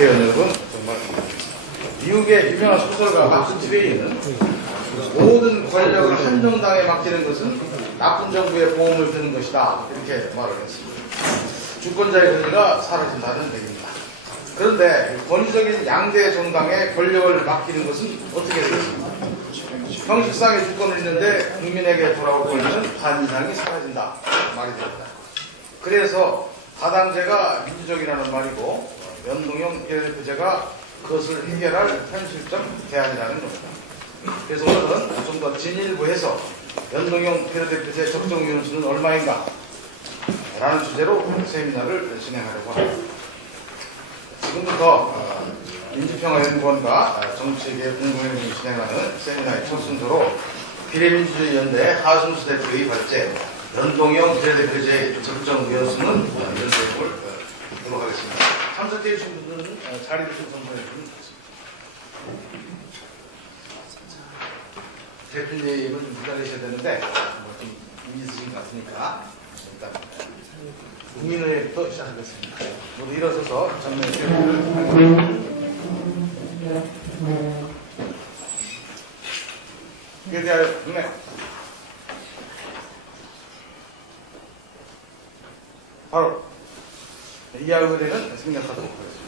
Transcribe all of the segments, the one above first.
국회의원 여러분, 정말 미국의 유명한 소설가 마크 트웨이는 모든 권력을 한 정당에 맡기는 것은 나쁜 정부의 보험을 드는 것이다, 이렇게 말을 했습니다. 주권자의 권리가 사라진다는 얘기입니다. 그런데 권위적인 양대 정당에 권력을 맡기는 것은 어떻게 되겠습니까? 형식상의 주권은 있는데 국민에게 돌아올 권리는 반 이상이 사라진다, 말이 됩니다. 그래서 다당제가 민주적이라는 말이고 연동형 비례대표제가 그것을 해결할 현실적 대안이라는 겁니다. 그래서 오늘은 좀 더 진일보해서 연동형 비례대표제 적정 의원수는 얼마인가 라는 주제로 세미나를 진행하려고 합니다. 지금부터 민주평화연구원과 정치개혁 공동연구원이 진행하는 세미나의 첫 순서로 비례민주주의 연대 하순수 대표의 발제 연동형 비례대표제 적정 의원수는 연대를 하도록 하겠습니다. 참석해 주신 분들은 자리를 좀 선포해 주시면 좋겠습니다. 대표님은 좀 기다리셔야 되는데 좀 의미 있으신 것 같으니까 일단 국민의회부터 시작하겠습니다. 모두 일어서서 정면 대표를 하겠습니다. 이에 대하여 국내 바로 이하 의뢰는 생략하도록 하겠습니다.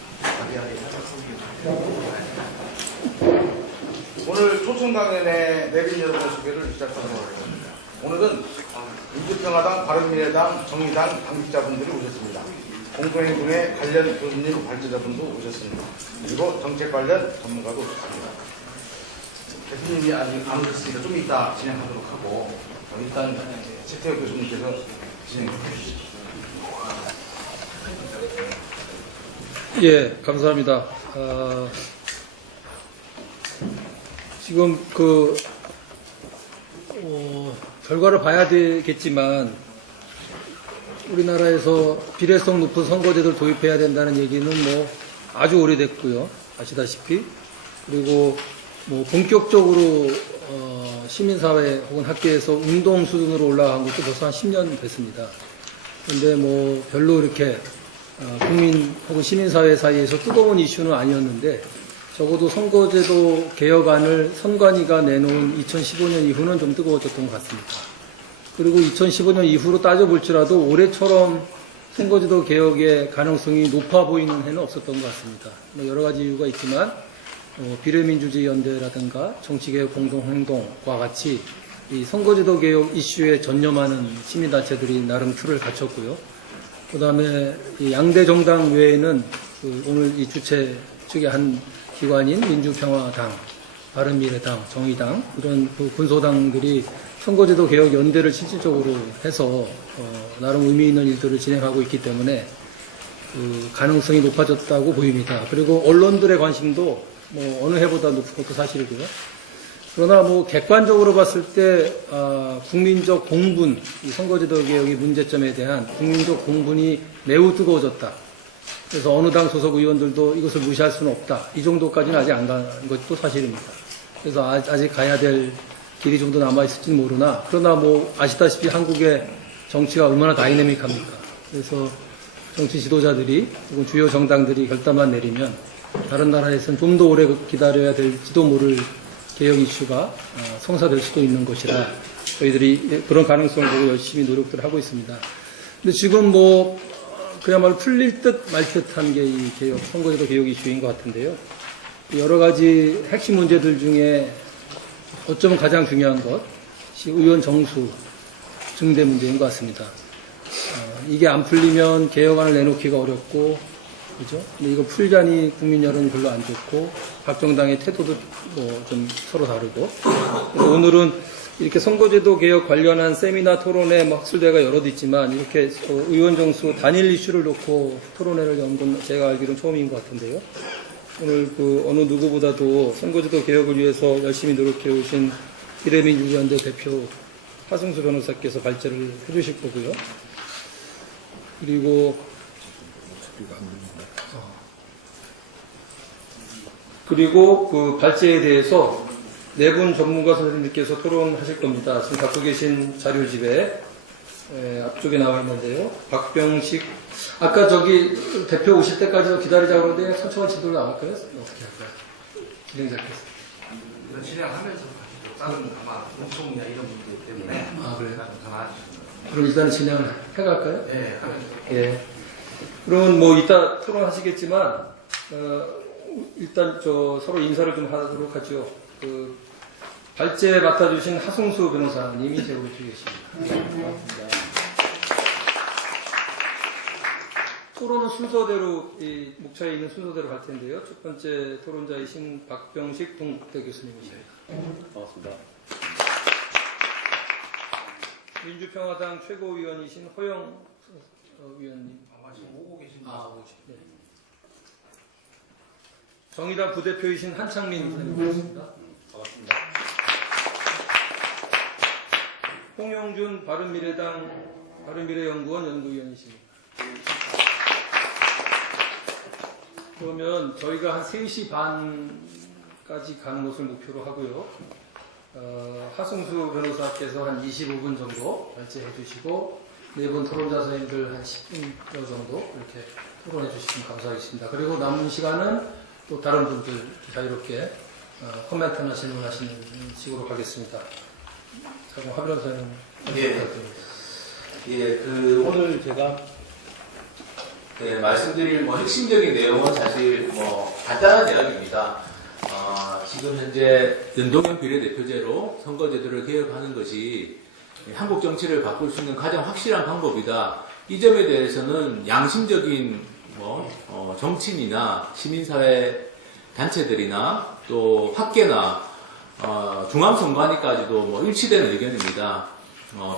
오늘 초청 강연의 내빈 여러분의 소개를 시작하도록 하겠습니다. 오늘은 민주평화당, 바른미래당, 정의당 당직자분들이 오셨습니다. 공동행동의 관련 교수님, 발제자분도 오셨습니다. 그리고 정책 관련 전문가도 오셨습니다. 대표님이 아직 안 오셨으니까 좀 이따 진행하도록 하고 일단 최태호 교수님께서 진행해 주시죠. 예, 감사합니다. 지금 결과를 봐야 되겠지만 우리나라에서 비례성 높은 선거제도를 도입해야 된다는 얘기는 뭐 아주 오래됐고요. 아시다시피. 그리고 뭐 본격적으로 시민사회 혹은 학계에서 운동 수준으로 올라간 것도 벌써 한 10년 됐습니다. 그런데 뭐 별로 이렇게 국민 혹은 시민사회 사이에서 뜨거운 이슈는 아니었는데 적어도 선거제도 개혁안을 선관위가 내놓은 2015년 이후는 좀 뜨거워졌던 것 같습니다. 그리고 2015년 이후로 따져볼지라도 올해처럼 선거제도 개혁의 가능성이 높아 보이는 해는 없었던 것 같습니다. 여러 가지 이유가 있지만 비례민주주의 연대라든가 정치개혁 공동행동과 같이 이 선거제도 개혁 이슈에 전념하는 시민단체들이 나름 틀을 갖췄고요. 그 다음에 양대 정당 외에는 오늘 이 주최 측의 한 기관인 민주평화당, 바른미래당, 정의당 이런 군소당들이 선거제도 개혁 연대를 실질적으로 해서 나름 의미 있는 일들을 진행하고 있기 때문에 가능성이 높아졌다고 보입니다. 그리고 언론들의 관심도 뭐 어느 해보다 높은 것도 사실이고요. 그러나 뭐 객관적으로 봤을 때 국민적 공분, 이 선거제도 개혁의 문제점에 대한 국민적 공분이 매우 뜨거워졌다. 그래서 어느 당 소속 의원들도 이것을 무시할 수는 없다. 이 정도까지는 아직 안 간 것도 사실입니다. 그래서 아직 가야 될 길이 좀 더 남아있을지는 모르나, 그러나 뭐 아시다시피 한국의 정치가 얼마나 다이내믹합니까? 그래서 정치 지도자들이 혹은 주요 정당들이 결단만 내리면 다른 나라에서는 좀 더 오래 기다려야 될지도 모를 개혁 이슈가 성사될 수도 있는 것이라 저희들이 그런 가능성을 보고 열심히 노력들을 하고 있습니다. 근데 지금 뭐 그야말로 풀릴 듯 말 듯한 게 이 개혁, 선거제도 개혁 이슈인 것 같은데요. 여러 가지 핵심 문제들 중에 어쩌면 가장 중요한 것이 의원 정수 증대 문제인 것 같습니다. 이게 안 풀리면 개혁안을 내놓기가 어렵고, 그죠? 근데 이거 풀자니 국민 여론이 별로 안 좋고, 각 정당의 태도도 뭐 좀 서로 다르고. 그래서 오늘은 이렇게 선거제도 개혁 관련한 세미나 토론회 학술대회가 여럿 있지만 이렇게 의원 정수 단일 이슈를 놓고 토론회를 연 건 제가 알기로는 처음인 것 같은데요. 오늘 어느 누구보다도 선거제도 개혁을 위해서 열심히 노력해 오신 비례민주주의연대 대표 하승수 변호사께서 발제를 해주실 거고요. 그리고 그 발제에 대해서 네 분 전문가 선생님께서 토론하실 겁니다. 지금 갖고 계신 자료집에 앞쪽에 나와 있는데요. 박병식 아까 저기 대표 오실 때까지 기다리자 그러는데 선청원 지도를 나갈까요? 어떻게 할까요? 진행자께서. 이건 진행하면서 가시죠. 다른 아마 운송이나 이런 문제 때문에. 아, 그래요? 가만. 그럼 일단 진행을 해갈까요? 네, 하면서. 예. 그러면 뭐 이따 토론하시겠지만 일단 서로 인사를 좀 하도록 하죠. 그 발제 맡아주신 하승수 변호사님이 제 오른쪽에 계십니다. 고맙습니다. 토론은 순서대로 이 목차에 있는 순서대로 할 텐데요. 첫 번째 토론자이신 박병식 동국대 교수님이십니다. 반갑습니다. 민주평화당 최고위원이신 허영 위원님. 지금 오고 계신 네. 정의당 부대표이신 한창민 의원님 반갑습니다. 반갑습니다. 홍영준 바른미래연구원 연구위원이십니다. 그러면 저희가 한 3시 반까지 가는 것을 목표로 하고요. 하승수 변호사께서 한 25분 정도 발제해 주시고 네 분 토론자 선생님들 한 10분 정도 이렇게 토론해 주시면 감사하겠습니다. 그리고 남은 시간은 또 다른 분들 자유롭게 코멘트나 질문하시는 식으로 가겠습니다. 자, 그럼 하 변호사님 예. 부탁드립니다. 예, 오늘 제가 말씀드릴 핵심적인 내용은 사실 간단한 이야기입니다. 지금 현재 연동형 비례대표제로 선거제도를 개혁하는 것이 한국 정치를 바꿀 수 있는 가장 확실한 방법이다. 이 점에 대해서는 양심적인 정치인이나 시민사회 단체들이나 또 학계나 중앙선관위까지도 일치되는 의견입니다.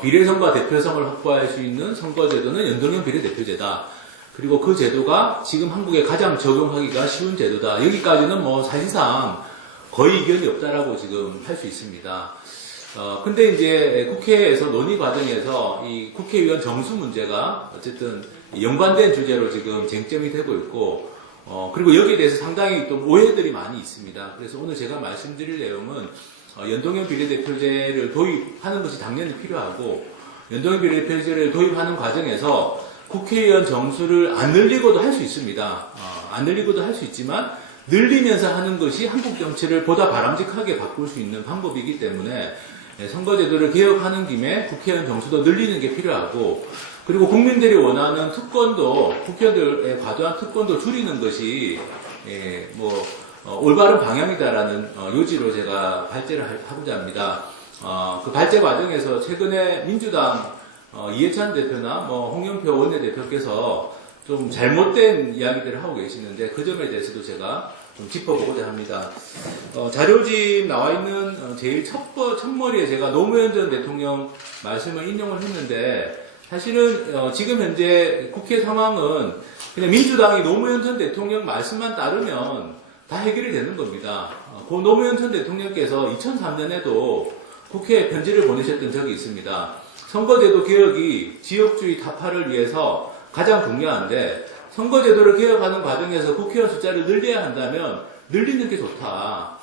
비례성과 대표성을 확보할 수 있는 선거제도는 연동형 비례대표제다. 그리고 그 제도가 지금 한국에 가장 적용하기가 쉬운 제도다. 여기까지는 사실상 거의 이견이 없다라고 지금 할 수 있습니다. 근데 이제 국회에서 논의 과정에서 이 국회의원 정수 문제가 어쨌든 연관된 주제로 지금 쟁점이 되고 있고, 그리고 여기에 대해서 상당히 또 오해들이 많이 있습니다. 그래서 오늘 제가 말씀드릴 내용은 연동형 비례대표제를 도입하는 것이 당연히 필요하고, 연동형 비례대표제를 도입하는 과정에서 국회의원 정수를 안 늘리고도 할 수 있습니다. 안 늘리고도 할 수 있지만 늘리면서 하는 것이 한국 정치를 보다 바람직하게 바꿀 수 있는 방법이기 때문에 선거제도를 개혁하는 김에 국회의원 정수도 늘리는 게 필요하고, 그리고 국민들이 원하는 특권도, 국회의원들의 과도한 특권도 줄이는 것이 올바른 방향이다라는 요지로 제가 발제를 하고자 합니다. 그 발제 과정에서 최근에 민주당 이해찬 대표나 홍영표 원내대표께서 좀 잘못된 이야기들을 하고 계시는데 그 점에 대해서도 제가 좀 짚어보고자 합니다. 자료집 나와 있는 제일 첫머리에 제가 노무현 전 대통령 말씀을 인용을 했는데, 사실은 지금 현재 국회 상황은 그냥 민주당이 노무현 전 대통령 말씀만 따르면 다 해결이 되는 겁니다. 그 노무현 전 대통령께서 2003년에도 국회에 편지를 보내셨던 적이 있습니다. 선거제도 개혁이 지역주의 타파를 위해서 가장 중요한데, 선거제도를 개혁하는 과정에서 국회의원 숫자를 늘려야 한다면 늘리는 게 좋다.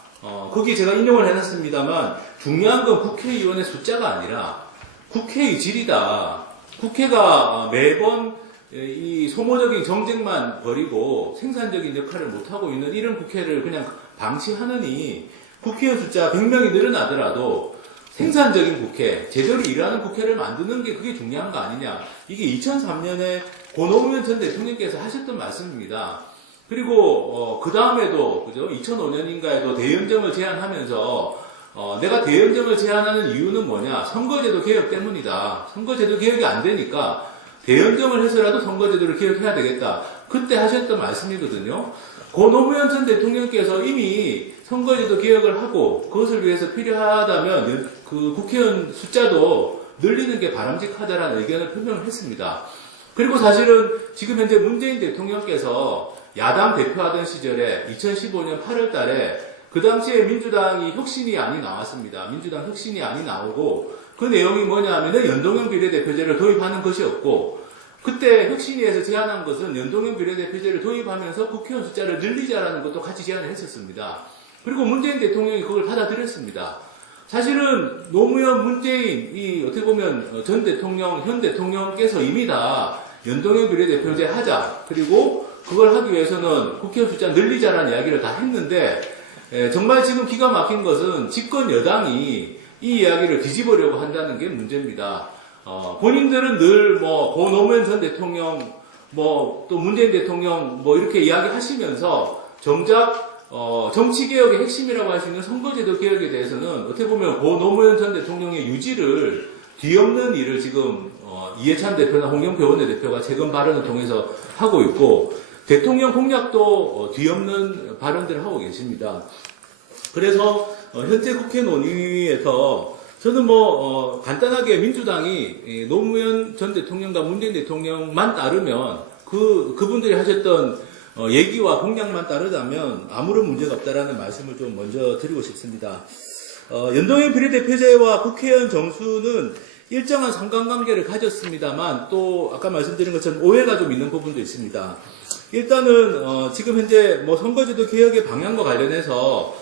거기 제가 인용을 해놨습니다만 중요한 건 국회의원의 숫자가 아니라 국회의 질이다. 국회가 매번 이 소모적인 정쟁만 벌이고 생산적인 역할을 못하고 있는 이런 국회를 그냥 방치하느니 국회의원 숫자 100명이 늘어나더라도 생산적인 국회, 제대로 일하는 국회를 만드는 게 그게 중요한 거 아니냐. 이게 2003년에 노무현 전 대통령께서 하셨던 말씀입니다. 그리고 그 다음에도 그죠? 2005년인가에도 대연정을 제안하면서 내가 대연정을 제안하는 이유는 뭐냐? 선거제도 개혁 때문이다. 선거제도 개혁이 안 되니까 대연정을 해서라도 선거제도를 개혁해야 되겠다. 그때 하셨던 말씀이거든요. 노무현 전 대통령께서 이미 선거제도 개혁을 하고 그것을 위해서 필요하다면 그 국회의원 숫자도 늘리는 게 바람직하다라는 의견을 표명을 했습니다. 그리고 사실은 지금 현재 문재인 대통령께서 야당 대표하던 시절에 2015년 8월 달에 그 당시에 민주당이 혁신위안이 나왔습니다. 민주당 혁신위안이 나오고 그 내용이 뭐냐면은 연동형 비례대표제를 도입하는 것이었고, 그때 혁신위에서 제안한 것은 연동형 비례대표제를 도입하면서 국회의원 숫자를 늘리자라는 것도 같이 제안을 했었습니다. 그리고 문재인 대통령이 그걸 받아들였습니다. 사실은 노무현, 문재인, 어떻게 보면 전 대통령, 현 대통령께서 이미 다 연동형 비례대표제 하자. 그리고 그걸 하기 위해서는 국회의원 숫자 늘리자라는 이야기를 다 했는데 정말 지금 기가 막힌 것은 집권 여당이 이 이야기를 뒤집으려고 한다는 게 문제입니다. 본인들은 늘 고 노무현 전 대통령, 또 문재인 대통령 이렇게 이야기하시면서 정작 정치개혁의 핵심이라고 할 수 있는 선거제도 개혁에 대해서는 어떻게 보면 고 노무현 전 대통령의 유지를 뒤엎는 일을 지금 이해찬 대표나 홍영표 원내대표가 최근 발언을 통해서 하고 있고 대통령 공약도 뒤엎는 발언들을 하고 계십니다. 그래서 현재 국회 논의에서 저는 간단하게 민주당이 노무현 전 대통령과 문재인 대통령만 따르면 그분들이 하셨던 얘기와 공약만 따르다면 아무런 문제가 없다라는 말씀을 좀 먼저 드리고 싶습니다. 연동형 비례대표제와 국회의원 정수는 일정한 상관관계를 가졌습니다만 또 아까 말씀드린 것처럼 오해가 좀 있는 부분도 있습니다. 일단은 지금 현재 선거제도 개혁의 방향과 관련해서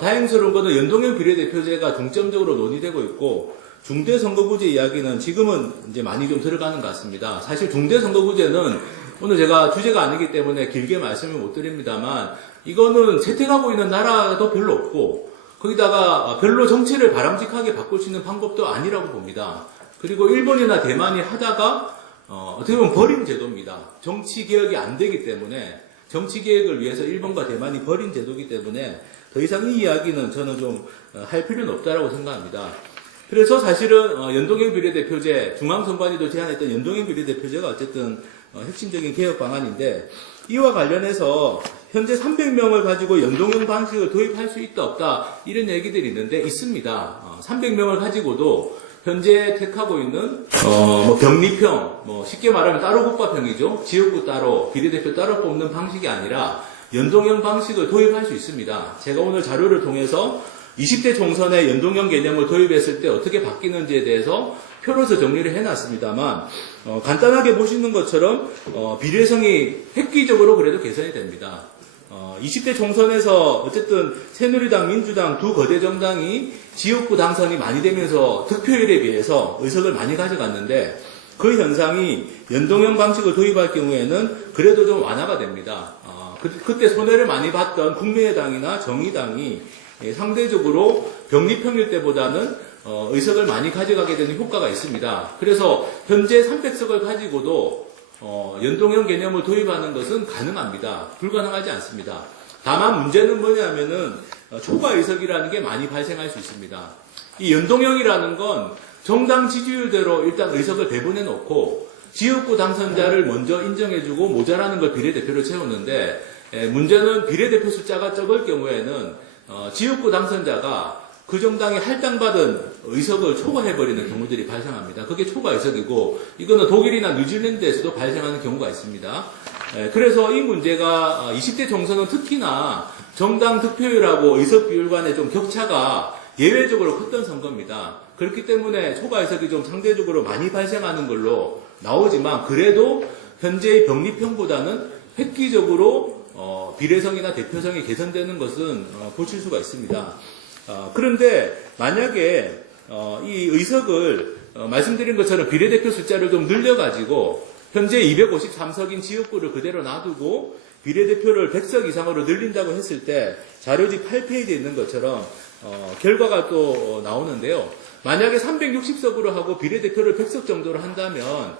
다행스러운 것은 연동형 비례대표제가 중점적으로 논의되고 있고 중대선거구제 이야기는 지금은 이제 많이 좀 들어가는 것 같습니다. 사실 중대선거구제는 오늘 제가 주제가 아니기 때문에 길게 말씀을 못 드립니다만 이거는 채택하고 있는 나라도 별로 없고 거기다가 별로 정치를 바람직하게 바꿀 수 있는 방법도 아니라고 봅니다. 그리고 일본이나 대만이 하다가 어떻게 보면 버린 제도입니다. 정치 개혁이 안 되기 때문에 정치 개혁을 위해서 일본과 대만이 버린 제도이기 때문에 더 이상 이 이야기는 저는 좀 할 필요는 없다라고 생각합니다. 그래서 사실은 연동형 비례대표제, 중앙선관위도 제안했던 연동형 비례대표제가 어쨌든 핵심적인 개혁 방안인데 이와 관련해서 현재 300명을 가지고 연동형 방식을 도입할 수 있다 없다 이런 얘기들이 있는데 있습니다. 300명을 가지고도 현재 택하고 있는 병리평, 쉽게 말하면 따로 국가평이죠. 지역구 따로, 비례대표 따로 뽑는 방식이 아니라 연동형 방식을 도입할 수 있습니다. 제가 오늘 자료를 통해서 20대 총선에 연동형 개념을 도입했을 때 어떻게 바뀌는지에 대해서 표로서 정리를 해놨습니다만 간단하게 보시는 것처럼 비례성이 획기적으로 그래도 개선이 됩니다. 20대 총선에서 어쨌든 새누리당, 민주당 두 거대 정당이 지역구 당선이 많이 되면서 득표율에 비해서 의석을 많이 가져갔는데 그 현상이 연동형 방식을 도입할 경우에는 그래도 좀 완화가 됩니다. 그때 손해를 많이 봤던 국민의당이나 정의당이 상대적으로 병리평일 때보다는 의석을 많이 가져가게 되는 효과가 있습니다. 그래서 현재 300석을 가지고도 연동형 개념을 도입하는 것은 가능합니다. 불가능하지 않습니다. 다만 문제는 뭐냐면은 초과 의석이라는 게 많이 발생할 수 있습니다. 이 연동형이라는 건 정당 지지율대로 일단 의석을 배분해 놓고 지역구 당선자를 먼저 인정해주고 모자라는 걸 비례대표로 채우는데 문제는 비례대표 숫자가 적을 경우에는 지역구 당선자가 그 정당이 할당받은 의석을 초과해버리는 경우들이 발생합니다. 그게 초과 의석이고 이거는 독일이나 뉴질랜드에서도 발생하는 경우가 있습니다. 그래서 이 문제가 20대 총선은 특히나 정당 득표율하고 의석 비율 간의 좀 격차가 예외적으로 컸던 선거입니다. 그렇기 때문에 초과 의석이 좀 상대적으로 많이 발생하는 걸로 나오지만 그래도 현재의 병리평보다는 획기적으로 비례성이나 대표성이 개선되는 것은 보실 수가 있습니다. 그런데 만약에 이 의석을 말씀드린 것처럼 비례대표 숫자를 좀 늘려가지고 현재 253석인 지역구를 그대로 놔두고 비례대표를 100석 이상으로 늘린다고 했을 때 자료집 8페이지에 있는 것처럼 결과가 또 나오는데요. 만약에 360석으로 하고 비례대표를 100석 정도로 한다면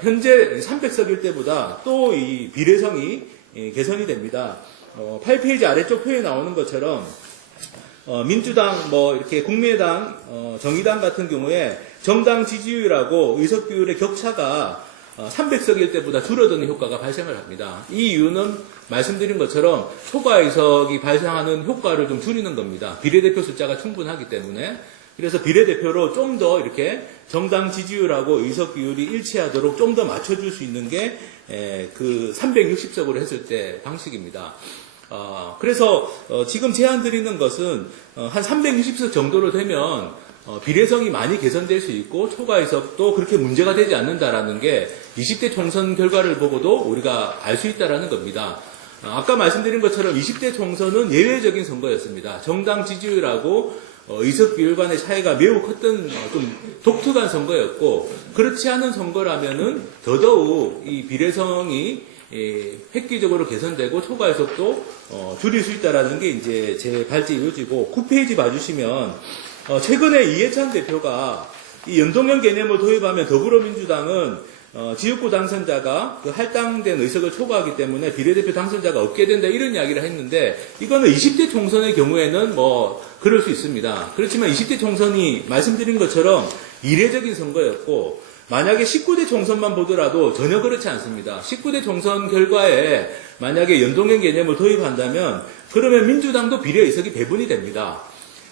현재 300석일 때보다 또 이 비례성이 개선이 됩니다. 8페이지 아래쪽 표에 나오는 것처럼 민주당, 이렇게 국민의당, 정의당 같은 경우에 정당 지지율하고 의석 비율의 격차가 300석일 때보다 줄어드는 효과가 발생을 합니다. 이 이유는 말씀드린 것처럼 초과 의석이 발생하는 효과를 좀 줄이는 겁니다. 비례대표 숫자가 충분하기 때문에. 그래서 비례대표로 좀 더 이렇게 정당 지지율하고 의석 비율이 일치하도록 좀 더 맞춰줄 수 있는 게 그 360석으로 했을 때 방식입니다. 그래서 지금 제안 드리는 것은 한 360석 정도로 되면 비례성이 많이 개선될 수 있고 초과 의석도 그렇게 문제가 되지 않는다라는 게 20대 총선 결과를 보고도 우리가 알 수 있다라는 겁니다. 아까 말씀드린 것처럼 20대 총선은 예외적인 선거였습니다. 정당 지지율하고 의석 비율 간의 차이가 매우 컸던 좀 독특한 선거였고, 그렇지 않은 선거라면은 더더욱 이 비례성이 획기적으로 개선되고 초과의석도 줄일 수 있다라는 게 이제 제 발제 요지고, 9페이지 봐주시면 최근에 이해찬 대표가 이 연동형 개념을 도입하면 더불어민주당은 지역구 당선자가 그 할당된 의석을 초과하기 때문에 비례대표 당선자가 없게 된다, 이런 이야기를 했는데, 이거는 20대 총선의 경우에는 뭐 그럴 수 있습니다. 그렇지만 20대 총선이 말씀드린 것처럼 이례적인 선거였고, 만약에 19대 총선만 보더라도 전혀 그렇지 않습니다. 19대 총선 결과에 만약에 연동형 개념을 도입한다면 그러면 민주당도 비례의석이 배분이 됩니다.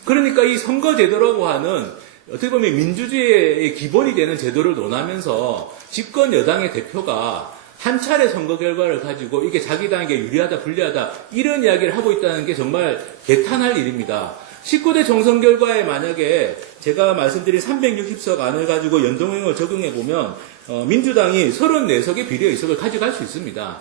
그러니까 이 선거제도라고 하는 어떻게 보면 민주주의의 기본이 되는 제도를 논하면서 집권 여당의 대표가 한 차례 선거 결과를 가지고 이게 자기 당에게 유리하다, 불리하다, 이런 이야기를 하고 있다는 게 정말 개탄할 일입니다. 19대 총선 결과에 만약에 제가 말씀드린 360석 안을 가지고 연동형을 적용해 보면 민주당이 34석의 비례의석을 가져갈 수 있습니다.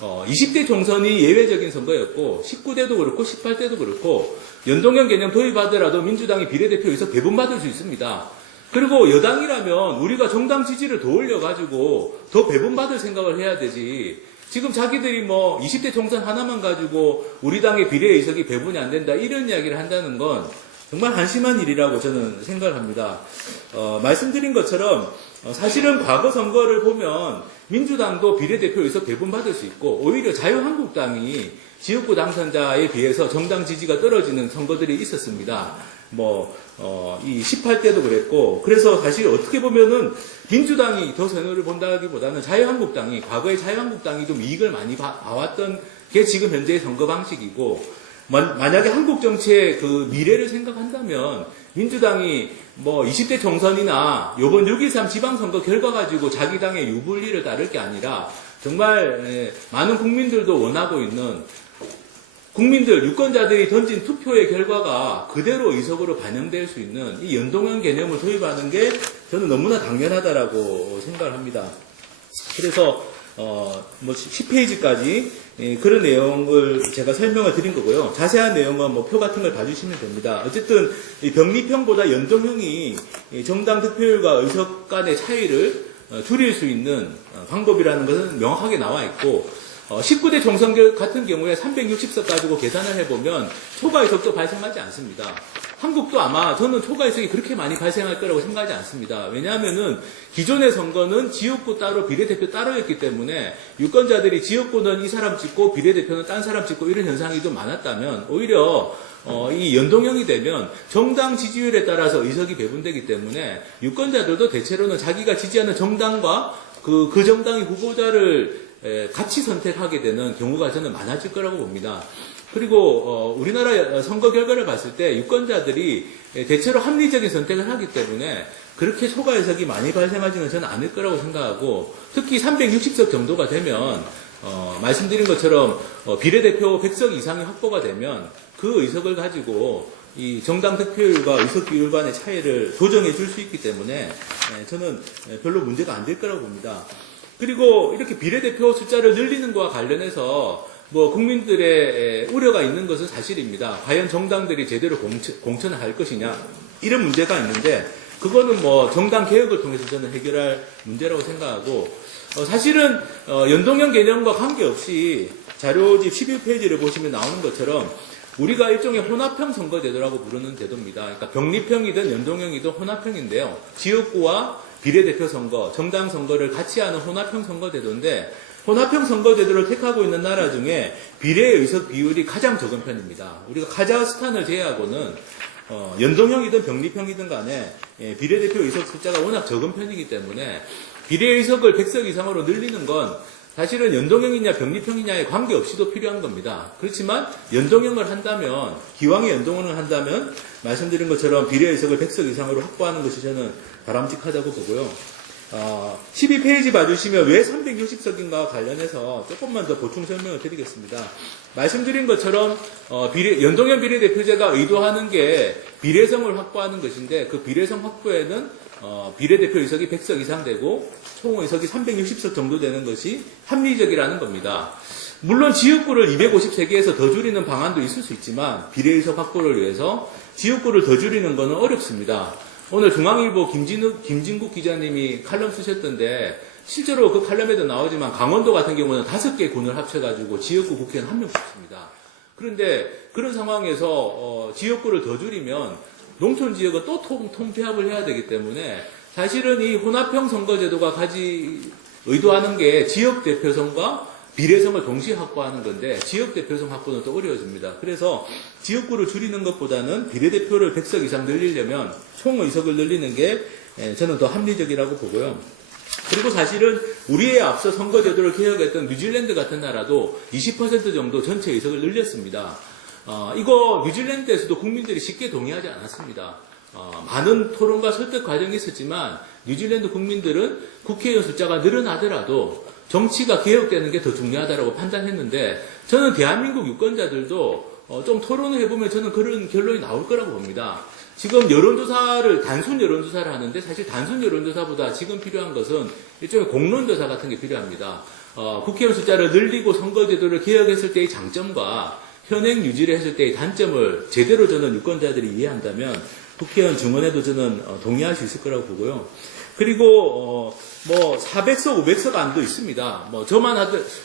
20대 총선이 예외적인 선거였고 19대도 그렇고 18대도 그렇고 연동형 개념 도입하더라도 민주당이 비례대표 의석 배분받을 수 있습니다. 그리고 여당이라면 우리가 정당 지지를 더 올려가지고 더 배분받을 생각을 해야 되지, 지금 자기들이 뭐 20대 총선 하나만 가지고 우리 당의 비례의석이 배분이 안 된다, 이런 이야기를 한다는 건 정말 한심한 일이라고 저는 생각을 합니다. 말씀드린 것처럼 사실은 과거 선거를 보면 민주당도 비례대표 의석 배분받을 수 있고, 오히려 자유한국당이 지역구 당선자에 비해서 정당 지지가 떨어지는 선거들이 있었습니다. 이 18대도 그랬고, 그래서 사실 어떻게 보면은 민주당이 더 선호를 본다기보다는 자유한국당이, 과거에 자유한국당이 좀 이익을 많이 봐왔던 게 지금 현재의 선거 방식이고, 만약에 한국 정치의 그 미래를 생각한다면 민주당이 20대 총선이나 요번 6.13 지방선거 결과 가지고 자기 당의 유불리를 따를 게 아니라 정말 많은 국민들도 원하고 있는, 국민들, 유권자들이 던진 투표의 결과가 그대로 의석으로 반영될 수 있는 이 연동형 개념을 도입하는 게 저는 너무나 당연하다라고 생각을 합니다. 그래서 10페이지까지 그런 내용을 제가 설명을 드린 거고요. 자세한 내용은 표 같은 걸 봐주시면 됩니다. 어쨌든 이 병리평보다 연동형이 정당 득표율과 의석 간의 차이를 줄일 수 있는 방법이라는 것은 명확하게 나와 있고, 19대 총선 같은 경우에 360석 가지고 계산을 해보면 초과의석도 발생하지 않습니다. 한국도 아마 저는 초과의석이 그렇게 많이 발생할 거라고 생각하지 않습니다. 왜냐하면은 기존의 선거는 지역구 따로 비례대표 따로였기 때문에 유권자들이 지역구는 이 사람 찍고 비례대표는 딴 사람 찍고 이런 현상이 좀 많았다면, 오히려 이 연동형이 되면 정당 지지율에 따라서 의석이 배분되기 때문에 유권자들도 대체로는 자기가 지지하는 정당과 그 정당의 후보자를 같이 선택하게 되는 경우가 저는 많아질 거라고 봅니다. 그리고 우리나라 선거 결과를 봤을 때 유권자들이 대체로 합리적인 선택을 하기 때문에 그렇게 초과의석이 많이 발생하지는 저는 않을 거라고 생각하고, 특히 360석 정도가 되면 말씀드린 것처럼 비례대표 100석 이상이 확보가 되면 그 의석을 가지고 이 정당 득표율과 의석 비율 간의 차이를 조정해 줄 수 있기 때문에 저는 별로 문제가 안 될 거라고 봅니다. 그리고 이렇게 비례대표 숫자를 늘리는 것과 관련해서 국민들의 우려가 있는 것은 사실입니다. 과연 정당들이 제대로 공천을 할 것이냐, 이런 문제가 있는데, 그거는 정당 개혁을 통해서 저는 해결할 문제라고 생각하고, 사실은 연동형 개념과 관계없이 자료집 11페이지를 보시면 나오는 것처럼 우리가 일종의 혼합형 선거제도라고 부르는 제도입니다. 그러니까 병리평이든 연동형이든 혼합형인데요. 지역구와 비례대표 선거, 정당 선거를 같이 하는 혼합형 선거제도인데, 혼합형 선거제도를 택하고 있는 나라 중에 비례의석 비율이 가장 적은 편입니다. 우리가 카자흐스탄을 제외하고는 연동형이든 병리평이든 간에 비례대표 의석 숫자가 워낙 적은 편이기 때문에 비례의석을 100석 이상으로 늘리는 건 사실은 연동형이냐 병리평이냐에 관계없이도 필요한 겁니다. 그렇지만 연동형을 한다면, 기왕에 연동형을 한다면 말씀드린 것처럼 비례의석을 100석 이상으로 확보하는 것이 저는 바람직하다고 보고요. 12페이지 봐주시면 왜 360석인가와 관련해서 조금만 더 보충 설명을 드리겠습니다. 말씀드린 것처럼 연동형 비례대표제가 의도하는 게 비례성을 확보하는 것인데, 그 비례성 확보에는 비례대표 의석이 100석 이상 되고 총 의석이 360석 정도 되는 것이 합리적이라는 겁니다. 물론 지역구를 253개에서 더 줄이는 방안도 있을 수 있지만 비례의석 확보를 위해서 지역구를 더 줄이는 것은 어렵습니다. 오늘 중앙일보 김진국 기자님이 칼럼 쓰셨던데 실제로 그 칼럼에도 나오지만 강원도 같은 경우는 5개 군을 합쳐가지고 지역구 국회의원 1명 뽑습니다. 그런데 그런 상황에서 지역구를 더 줄이면 농촌 지역은 또 통폐합을 해야 되기 때문에 사실은 이 혼합형 선거제도가 의도하는 게 지역 대표성과 비례성을 동시에 확보하는 건데 지역 대표성 확보는 또 어려워집니다. 그래서 지역구를 줄이는 것보다는 비례대표를 100석 이상 늘리려면 총 의석을 늘리는 게 저는 더 합리적이라고 보고요. 그리고 사실은 우리에 앞서 선거제도를 개혁했던 뉴질랜드 같은 나라도 20% 정도 전체 의석을 늘렸습니다. 이거 뉴질랜드에서도 국민들이 쉽게 동의하지 않았습니다. 많은 토론과 설득 과정이 있었지만 뉴질랜드 국민들은 국회의원 숫자가 늘어나더라도 정치가 개혁되는 게 더 중요하다고 판단했는데 저는 대한민국 유권자들도 좀 토론을 해보면 저는 그런 결론이 나올 거라고 봅니다. 지금 단순 여론조사를 하는데 사실 단순 여론조사보다 지금 필요한 것은 일종의 공론조사 같은 게 필요합니다. 국회의원 숫자를 늘리고 선거제도를 개혁했을 때의 장점과 현행 유지를 했을 때의 단점을 제대로 저는 유권자들이 이해한다면 국회의원 증원에도 저는 동의할 수 있을 거라고 보고요. 그리고 400석, 500석 안도 있습니다.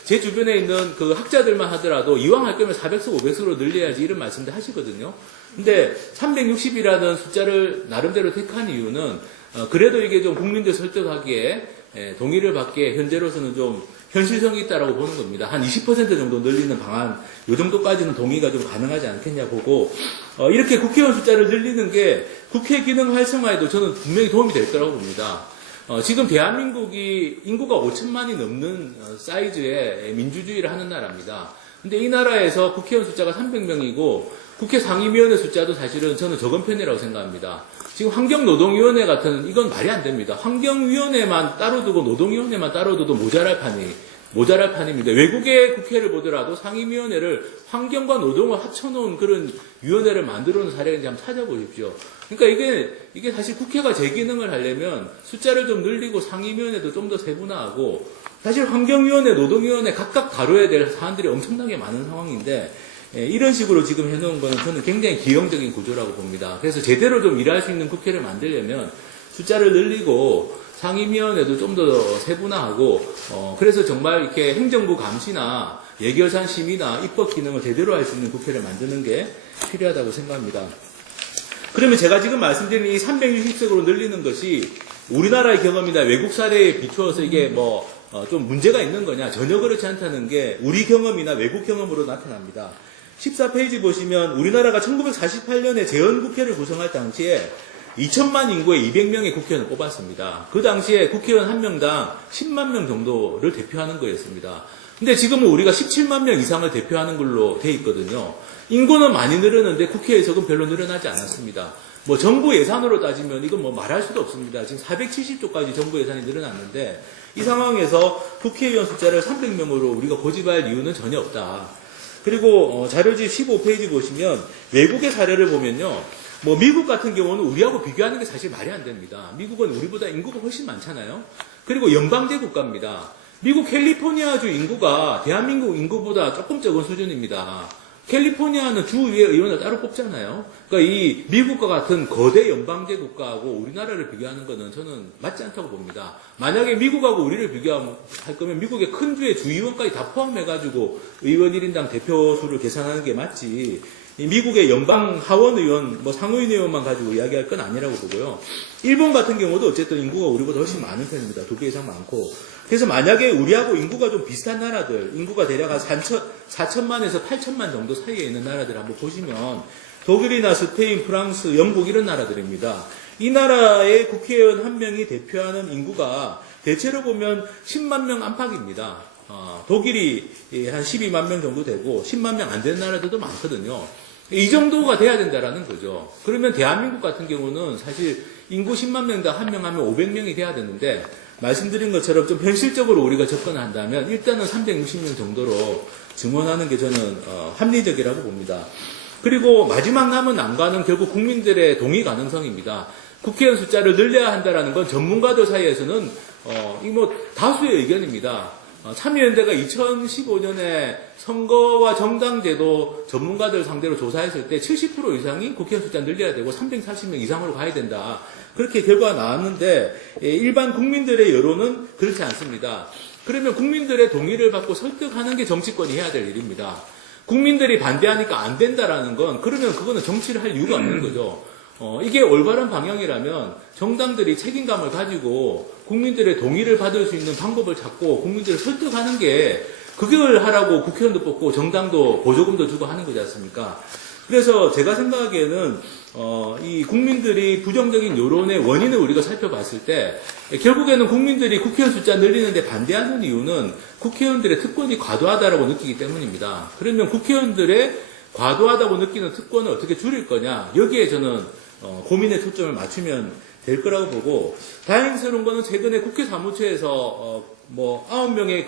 제 주변에 있는 그 학자들만 하더라도 이왕 할 거면 400석, 500석으로 늘려야지 이런 말씀도 하시거든요. 근데 360이라는 숫자를 나름대로 택한 이유는 그래도 이게 좀 국민들 설득하기에 동의를 받기에 현재로서는 좀 현실성이 있다라고 보는 겁니다. 한 20% 정도 늘리는 방안, 요 정도까지는 동의가 좀 가능하지 않겠냐 보고, 이렇게 국회의원 숫자를 늘리는 게 국회 기능 활성화에도 저는 분명히 도움이 될 거라고 봅니다. 지금 대한민국이 인구가 5천만이 넘는 사이즈의 민주주의를 하는 나라입니다. 근데 이 나라에서 국회의원 숫자가 300명이고, 국회 상임위원회 숫자도 사실은 저는 적은 편이라고 생각합니다. 지금 환경노동위원회 같은 이건 말이 안 됩니다. 환경위원회만 따로 두고 노동위원회만 따로 두도 모자랄 판입니다. 외국의 국회를 보더라도 상임위원회를 환경과 노동을 합쳐놓은 그런 위원회를 만들어 놓은 사례를 한번 찾아보십시오. 그러니까 이게 사실 국회가 제 기능을 하려면 숫자를 좀 늘리고 상임위원회도 좀 더 세분화하고 사실 환경위원회, 노동위원회 각각 다뤄야 될 사안들이 엄청나게 많은 상황인데 이런 식으로 지금 해놓은 거는 저는 굉장히 기형적인 구조라고 봅니다. 그래서 제대로 좀 일할 수 있는 국회를 만들려면 숫자를 늘리고 상임위원회도 좀 더 세분화하고 그래서 정말 이렇게 행정부 감시나 예결산 심의나 입법 기능을 제대로 할 수 있는 국회를 만드는 게 필요하다고 생각합니다. 그러면 제가 지금 말씀드린 이 360석으로 늘리는 것이 우리나라의 경험이나 외국 사례에 비추어서 이게 좀 문제가 있는 거냐? 전혀 그렇지 않다는 게 우리 경험이나 외국 경험으로 나타납니다. 14페이지 보시면 우리나라가 1948년에 재헌국회를 구성할 당시에 2천만 인구에 200명의 국회의원을 뽑았습니다. 그 당시에 국회의원 한 명당 10만 명 정도를 대표하는 거였습니다. 근데 지금은 우리가 17만 명 이상을 대표하는 걸로 돼 있거든요. 인구는 많이 늘었는데 국회의석은 별로 늘어나지 않았습니다. 정부 예산으로 따지면 이건 말할 수도 없습니다. 지금 470조까지 정부 예산이 늘어났는데 이 상황에서 국회의원 숫자를 300명으로 우리가 고집할 이유는 전혀 없다. 그리고 자료집 15페이지 보시면 외국의 사례를 보면요. 미국 같은 경우는 우리하고 비교하는 게 사실 말이 안 됩니다. 미국은 우리보다 인구가 훨씬 많잖아요. 그리고 연방제 국가입니다. 미국 캘리포니아주 인구가 대한민국 인구보다 조금 적은 수준입니다. 캘리포니아는 주의회 의원을 따로 뽑잖아요. 그러니까 이 미국과 같은 거대 연방제 국가하고 우리나라를 비교하는 것은 저는 맞지 않다고 봅니다. 만약에 미국하고 우리를 비교할 거면 미국의 큰 주의 주의원까지 다 포함해가지고 의원 1인당 대표수를 계산하는 게 맞지. 미국의 연방 하원 의원, 상원 의원만 가지고 이야기할 건 아니라고 보고요. 일본 같은 경우도 어쨌든 인구가 우리보다 훨씬 많은 편입니다. 2배 이상 많고. 그래서 만약에 우리하고 인구가 좀 비슷한 나라들, 인구가 대략 한 4천만에서 8천만 정도 사이에 있는 나라들 한번 보시면 독일이나 스페인, 프랑스, 영국 이런 나라들입니다. 이 나라의 국회의원 한 명이 대표하는 인구가 대체로 보면 10만 명 안팎입니다. 독일이 한 12만 명 정도 되고 10만 명 안 되는 나라들도 많거든요. 이 정도가 돼야 된다라는 거죠. 그러면 대한민국 같은 경우는 사실 인구 10만 명당 한 명 하면 500명이 돼야 되는데 말씀드린 것처럼 좀 현실적으로 우리가 접근한다면 일단은 360명 정도로 증원하는 게 저는 합리적이라고 봅니다. 그리고 마지막 남은 난관은 결국 국민들의 동의 가능성입니다. 국회의원 숫자를 늘려야 한다라는 건 전문가들 사이에서는 다수의 의견입니다. 참여연대가 2015년에 선거와 정당제도 전문가들 상대로 조사했을 때 70% 이상이 국회의원 숫자 늘려야 되고 340명 이상으로 가야 된다. 그렇게 결과가 나왔는데 일반 국민들의 여론은 그렇지 않습니다. 그러면 국민들의 동의를 받고 설득하는 게 정치권이 해야 될 일입니다. 국민들이 반대하니까 안 된다라는 건 그러면 그거는 정치를 할 이유가 없는 거죠. 이게 올바른 방향이라면 정당들이 책임감을 가지고 국민들의 동의를 받을 수 있는 방법을 찾고 국민들을 설득하는 게 그걸 하라고 국회의원도 뽑고 정당도 보조금도 주고 하는 거지 않습니까? 그래서 제가 생각하기에는 이 국민들이 부정적인 여론의 원인을 우리가 살펴봤을 때 결국에는 국민들이 국회의원 숫자 늘리는데 반대하는 이유는 국회의원들의 특권이 과도하다라고 느끼기 때문입니다. 그러면 국회의원들의 과도하다고 느끼는 특권을 어떻게 줄일 거냐, 여기에 저는 고민의 초점을 맞추면 될 거라고 보고, 다행스러운 거는 최근에 국회 사무처에서 9명의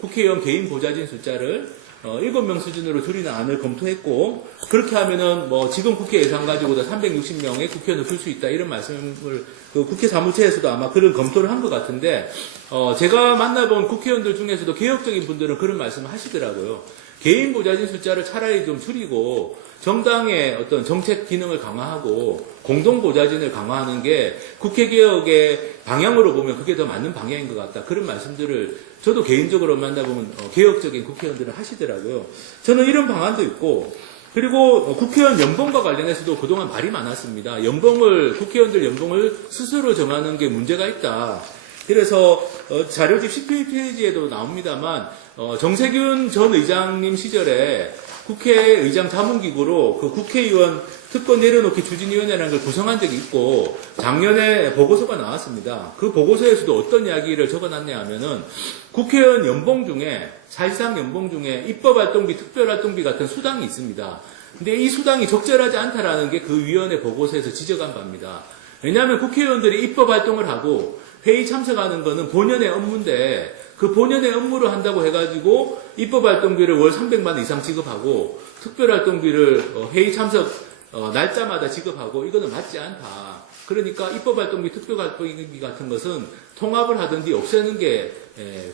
국회의원 개인 보좌진 숫자를 7명 수준으로 줄이는 안을 검토했고, 그렇게 하면은 지금 국회 예산 가지고도 360명의 국회의원을 줄 수 있다, 이런 말씀을 그 국회 사무처에서도 아마 그런 검토를 한 것 같은데, 제가 만나본 국회의원들 중에서도 개혁적인 분들은 그런 말씀을 하시더라고요. 개인 보좌진 숫자를 차라리 좀 줄이고 정당의 어떤 정책 기능을 강화하고 공동 보좌진을 강화하는 게 국회 개혁의 방향으로 보면 그게 더 맞는 방향인 것 같다. 그런 말씀들을 저도 개인적으로 만나보면 개혁적인 국회의원들은 하시더라고요. 저는 이런 방안도 있고, 그리고 국회의원 연봉과 관련해서도 그동안 말이 많았습니다. 국회의원들 연봉을 스스로 정하는 게 문제가 있다. 그래서 자료집 12페이지에도 나옵니다만 정세균 전 의장님 시절에 국회의장 자문기구로 그 국회의원 특권 내려놓기 추진위원회라는 걸 구성한 적이 있고 작년에 보고서가 나왔습니다. 그 보고서에서도 어떤 이야기를 적어놨냐 하면은 국회의원 연봉 중에 사실상 연봉 중에 입법활동비, 특별활동비 같은 수당이 있습니다. 근데 이 수당이 적절하지 않다라는 게 그 위원회 보고서에서 지적한 바입니다. 왜냐하면 국회의원들이 입법활동을 하고 회의 참석하는 거는 본연의 업무인데 그 본연의 업무를 한다고 해가지고 입법활동비를 월 300만 원 이상 지급하고 특별활동비를 회의 참석 날짜마다 지급하고 이거는 맞지 않다. 그러니까 입법활동비, 특별활동비 같은 것은 통합을 하든지 없애는 게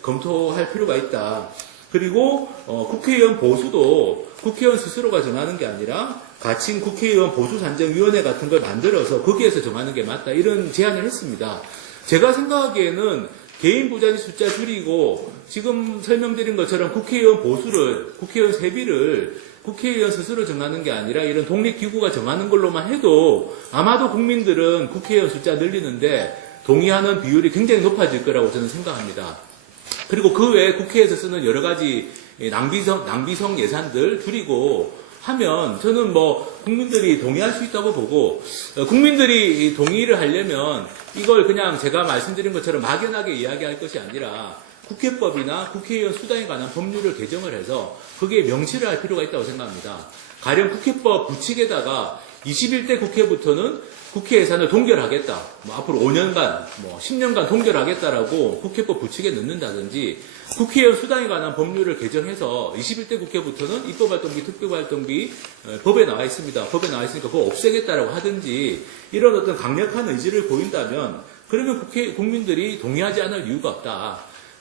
검토할 필요가 있다. 그리고 국회의원 보수도 국회의원 스스로가 정하는 게 아니라 가칭 국회의원 보수산정위원회 같은 걸 만들어서 거기에서 정하는 게 맞다. 이런 제안을 했습니다. 제가 생각하기에는 개인 보좌진 숫자 줄이고 지금 설명드린 것처럼 국회의원 보수를, 국회의원 세비를 국회의원 스스로 정하는 게 아니라 이런 독립기구가 정하는 걸로만 해도 아마도 국민들은 국회의원 숫자 늘리는데 동의하는 비율이 굉장히 높아질 거라고 저는 생각합니다. 그리고 그 외에 국회에서 쓰는 여러 가지 낭비성 예산들 줄이고 하면 저는 국민들이 동의할 수 있다고 보고, 국민들이 동의를 하려면 이걸 그냥 제가 말씀드린 것처럼 막연하게 이야기할 것이 아니라 국회법이나 국회의원 수당에 관한 법률을 개정을 해서 거기에 명시를 할 필요가 있다고 생각합니다. 가령 국회법 부칙에다가 21대 국회부터는 국회 예산을 동결하겠다. 앞으로 5년간, 10년간 동결하겠다라고 국회법 부칙에 넣는다든지, 국회의원 수당에 관한 법률을 개정해서 21대 국회부터는 입법활동비, 특별활동비 법에 나와 있습니다. 법에 나와 있으니까 그거 없애겠다라고 하든지, 이런 어떤 강력한 의지를 보인다면, 그러면 국민들이 동의하지 않을 이유가 없다.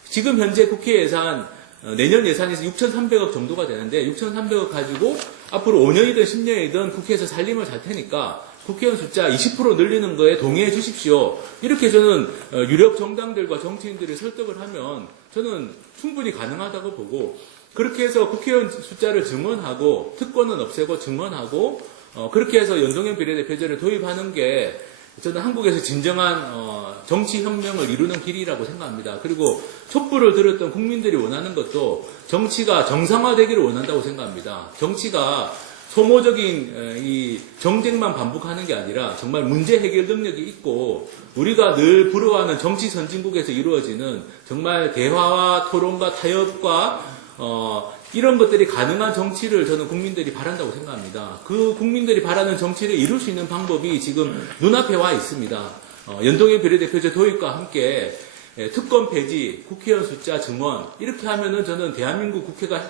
지금 현재 국회 예산, 내년 예산에서 6,300억 정도가 되는데 6,300억 가지고 앞으로 5년이든 10년이든 국회에서 살림을 살 테니까 국회의원 숫자 20% 늘리는 거에 동의해 주십시오. 이렇게 저는 유력 정당들과 정치인들이 설득을 하면 저는 충분히 가능하다고 보고, 그렇게 해서 국회의원 숫자를 증원하고 특권은 없애고 증원하고 그렇게 해서 연동형 비례대표제를 도입하는 게 저는 한국에서 진정한 정치혁명을 이루는 길이라고 생각합니다. 그리고 촛불을 들었던 국민들이 원하는 것도 정치가 정상화되기를 원한다고 생각합니다. 정치가 소모적인 이 정쟁만 반복하는 게 아니라 정말 문제 해결 능력이 있고 우리가 늘 부러워하는 정치 선진국에서 이루어지는 정말 대화와 토론과 타협과 이런 것들이 가능한 정치를 저는 국민들이 바란다고 생각합니다. 그 국민들이 바라는 정치를 이룰 수 있는 방법이 지금 눈앞에 와 있습니다. 연동형 비례대표제 도입과 함께 특권 폐지, 국회의원 숫자 증원 이렇게 하면은 저는 대한민국 국회가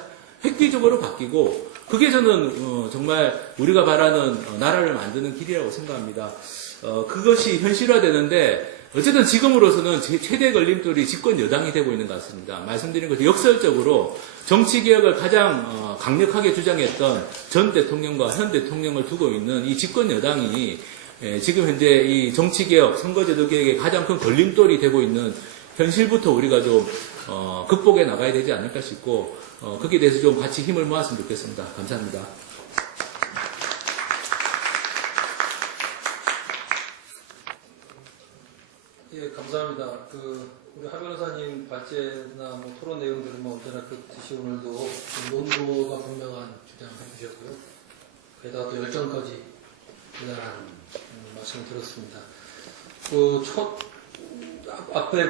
획기적으로 바뀌고 그게 저는 정말 우리가 바라는 나라를 만드는 길이라고 생각합니다. 그것이 현실화되는데 어쨌든 지금으로서는 최대 걸림돌이 집권 여당이 되고 있는 것 같습니다. 말씀드린 것처럼 역설적으로 정치개혁을 가장 강력하게 주장했던 전 대통령과 현 대통령을 두고 있는 이 집권 여당이 지금 현재 이 정치개혁, 선거제도 개혁의 가장 큰 걸림돌이 되고 있는 현실부터 우리가 좀 극복해 나가야 되지 않을까 싶고 거기에 대해서 좀 같이 힘을 모았으면 좋겠습니다. 감사합니다. 예, 감사합니다. 우리 하 변호사님 발제나 뭐 토론 내용들은 뭐 언제나 그렇듯이 오늘도 논도가 분명한 주장을 해주셨고요. 게다가 또 열정까지 대단한 말씀을 들었습니다. 앞에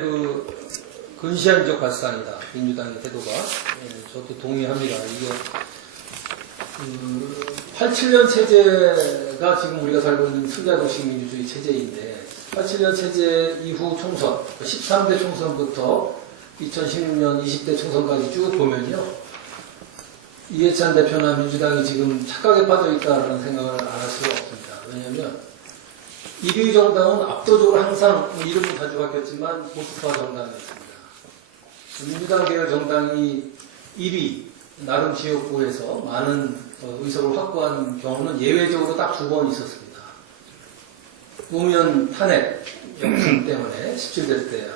근시안적 발상이다. 민주당의 태도가. 예, 저도 동의합니다. 이게 87년 체제가 지금 우리가 살고 있는 승자도식 민주주의 체제인데 87년 체제 이후 총선, 13대 총선부터 2016년 20대 총선까지 쭉 보면요. 이해찬 대표나 민주당이 지금 착각에 빠져 있다는 생각을 안 할 수가 없습니다. 왜냐하면 1위 정당은 압도적으로 항상 이름은 자주 바뀌었지만 보수파 정당이었습니다. 민주당 계열 정당이 1위, 나름 지역구에서 많은 의석을 확보한 경우는 예외적으로 딱 2번 있었습니다. 노무현 탄핵 역풍 때문에 17대 때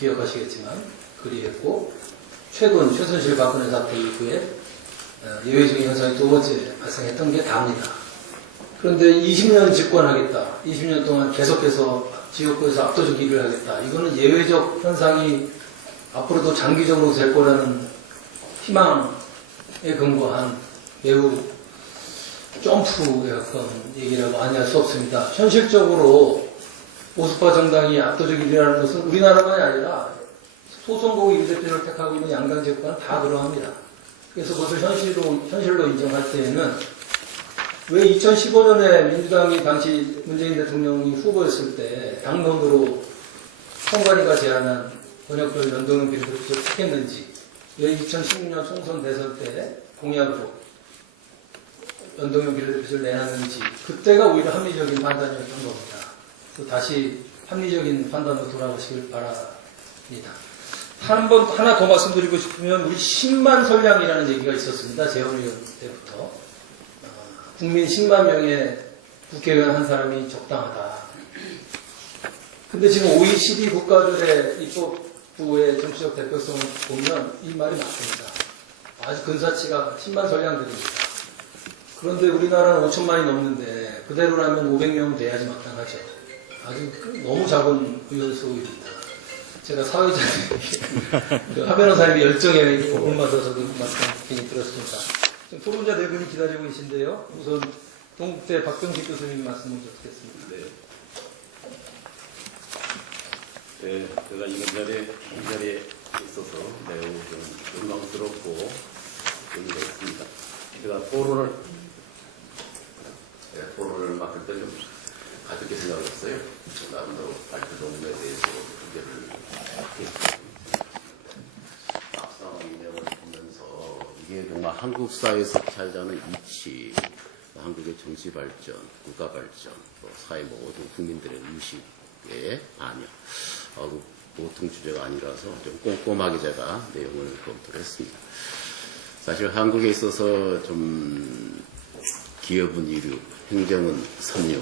기억하시겠지만 그리했고 최근 최순실 박근혜 사태 이후에 예외적인 현상이 두 번째 발생했던 게 다입니다. 그런데 20년 집권하겠다. 20년 동안 계속해서 지역구에서 압도적 1위를 하겠다. 이거는 예외적 현상이 앞으로도 장기적으로 될 거라는 희망에 근거한 매우 점프에 가까운 얘기라고 아니할 수 없습니다. 현실적으로 보수파 정당이 압도적 1위라는 것은 우리나라만이 아니라 소선거구 1대표를 택하고 있는 양당 제국과는 다 그러합니다. 그래서 그것을 현실로 인정할 때에는 왜 2015년에 민주당이 당시 문재인 대통령이 후보였을 때 당론으로 선관위가 제안한 번역별 연동형 비례대표를 택했는지, 왜 2016년 총선 대선 때 공약으로 연동형 비례대표를 내놨는지, 그때가 오히려 합리적인 판단이었던 겁니다. 다시 합리적인 판단으로 돌아가시길 바랍니다. 하나 더 말씀드리고 싶으면 우리 10만 선량이라는 얘기가 있었습니다. 재헌의원 때부터. 국민 10만 명의 국회의원 한 사람이 적당하다. 근데 지금 OECD 국가들의 입법부의 정치적 대표성을 보면 이 말이 맞습니다. 아주 근사치가 10만 선량들입니다. 그런데 우리나라는 5천만이 넘는데 그대로라면 500명 돼야지 마땅하죠. 아주 너무 작은 의원수입니다. 제가 사회자에게 하 변호사님의 열정에 복음받아서 저도 말씀 괜히 들었습니다. 지금 토론자 네 분이 기다리고 계신데요. 우선 동국대 박병식 교수님 말씀 먼저 듣겠습니다. 네, 제가 이 자리에 있어서 매우 좀 영광스럽고 의미가 있습니다. 제가 토론을 맡을 때 좀 가볍게 생각을 했어요. 나름대로 발표 종류에 대해서 의견을 했습니다. 앞상 인정을 보면서 이게 정말 한국 사회에서 차지하는 이치, 한국의 정치 발전, 국가 발전, 또 사회 모든 국민들의 의식에 반영. 보통 주제가 아니라서 좀 꼼꼼하게 제가 내용을 검토를 했습니다. 사실 한국에 있어서 좀 기업은 이류, 행정은 삼류,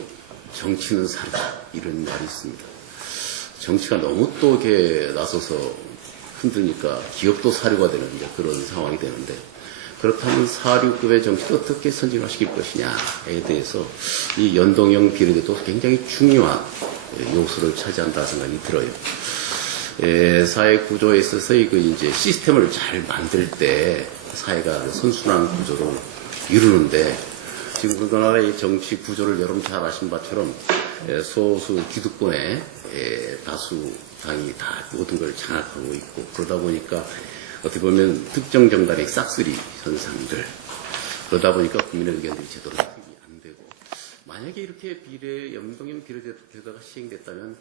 정치는 사류 이런 말이 있습니다. 정치가 너무 또 이렇게 나서서 흔들니까 기업도 사류가 되는 이제 그런 상황이 되는데 그렇다면 사류급의 정치도 어떻게 선진화시킬 것이냐에 대해서 이 연동형 비례대도 굉장히 중요한 요소를 차지한다 생각이 들어요. 사회 구조에 있어서 이제 시스템을 잘 만들 때 사회가 선순환 구조로 이루는데 지금 우리나라의 정치 구조를 여러분 잘 아신 바처럼 소수 기득권의 다수 당이 다 모든 걸 장악하고 있고 그러다 보니까 어떻게 보면 특정 정당의 싹쓸이 현상들 그러다 보니까 국민의 의견들이 제대로 투입이 안 되고 만약에 이렇게 연동형 비례대표가 시행됐다면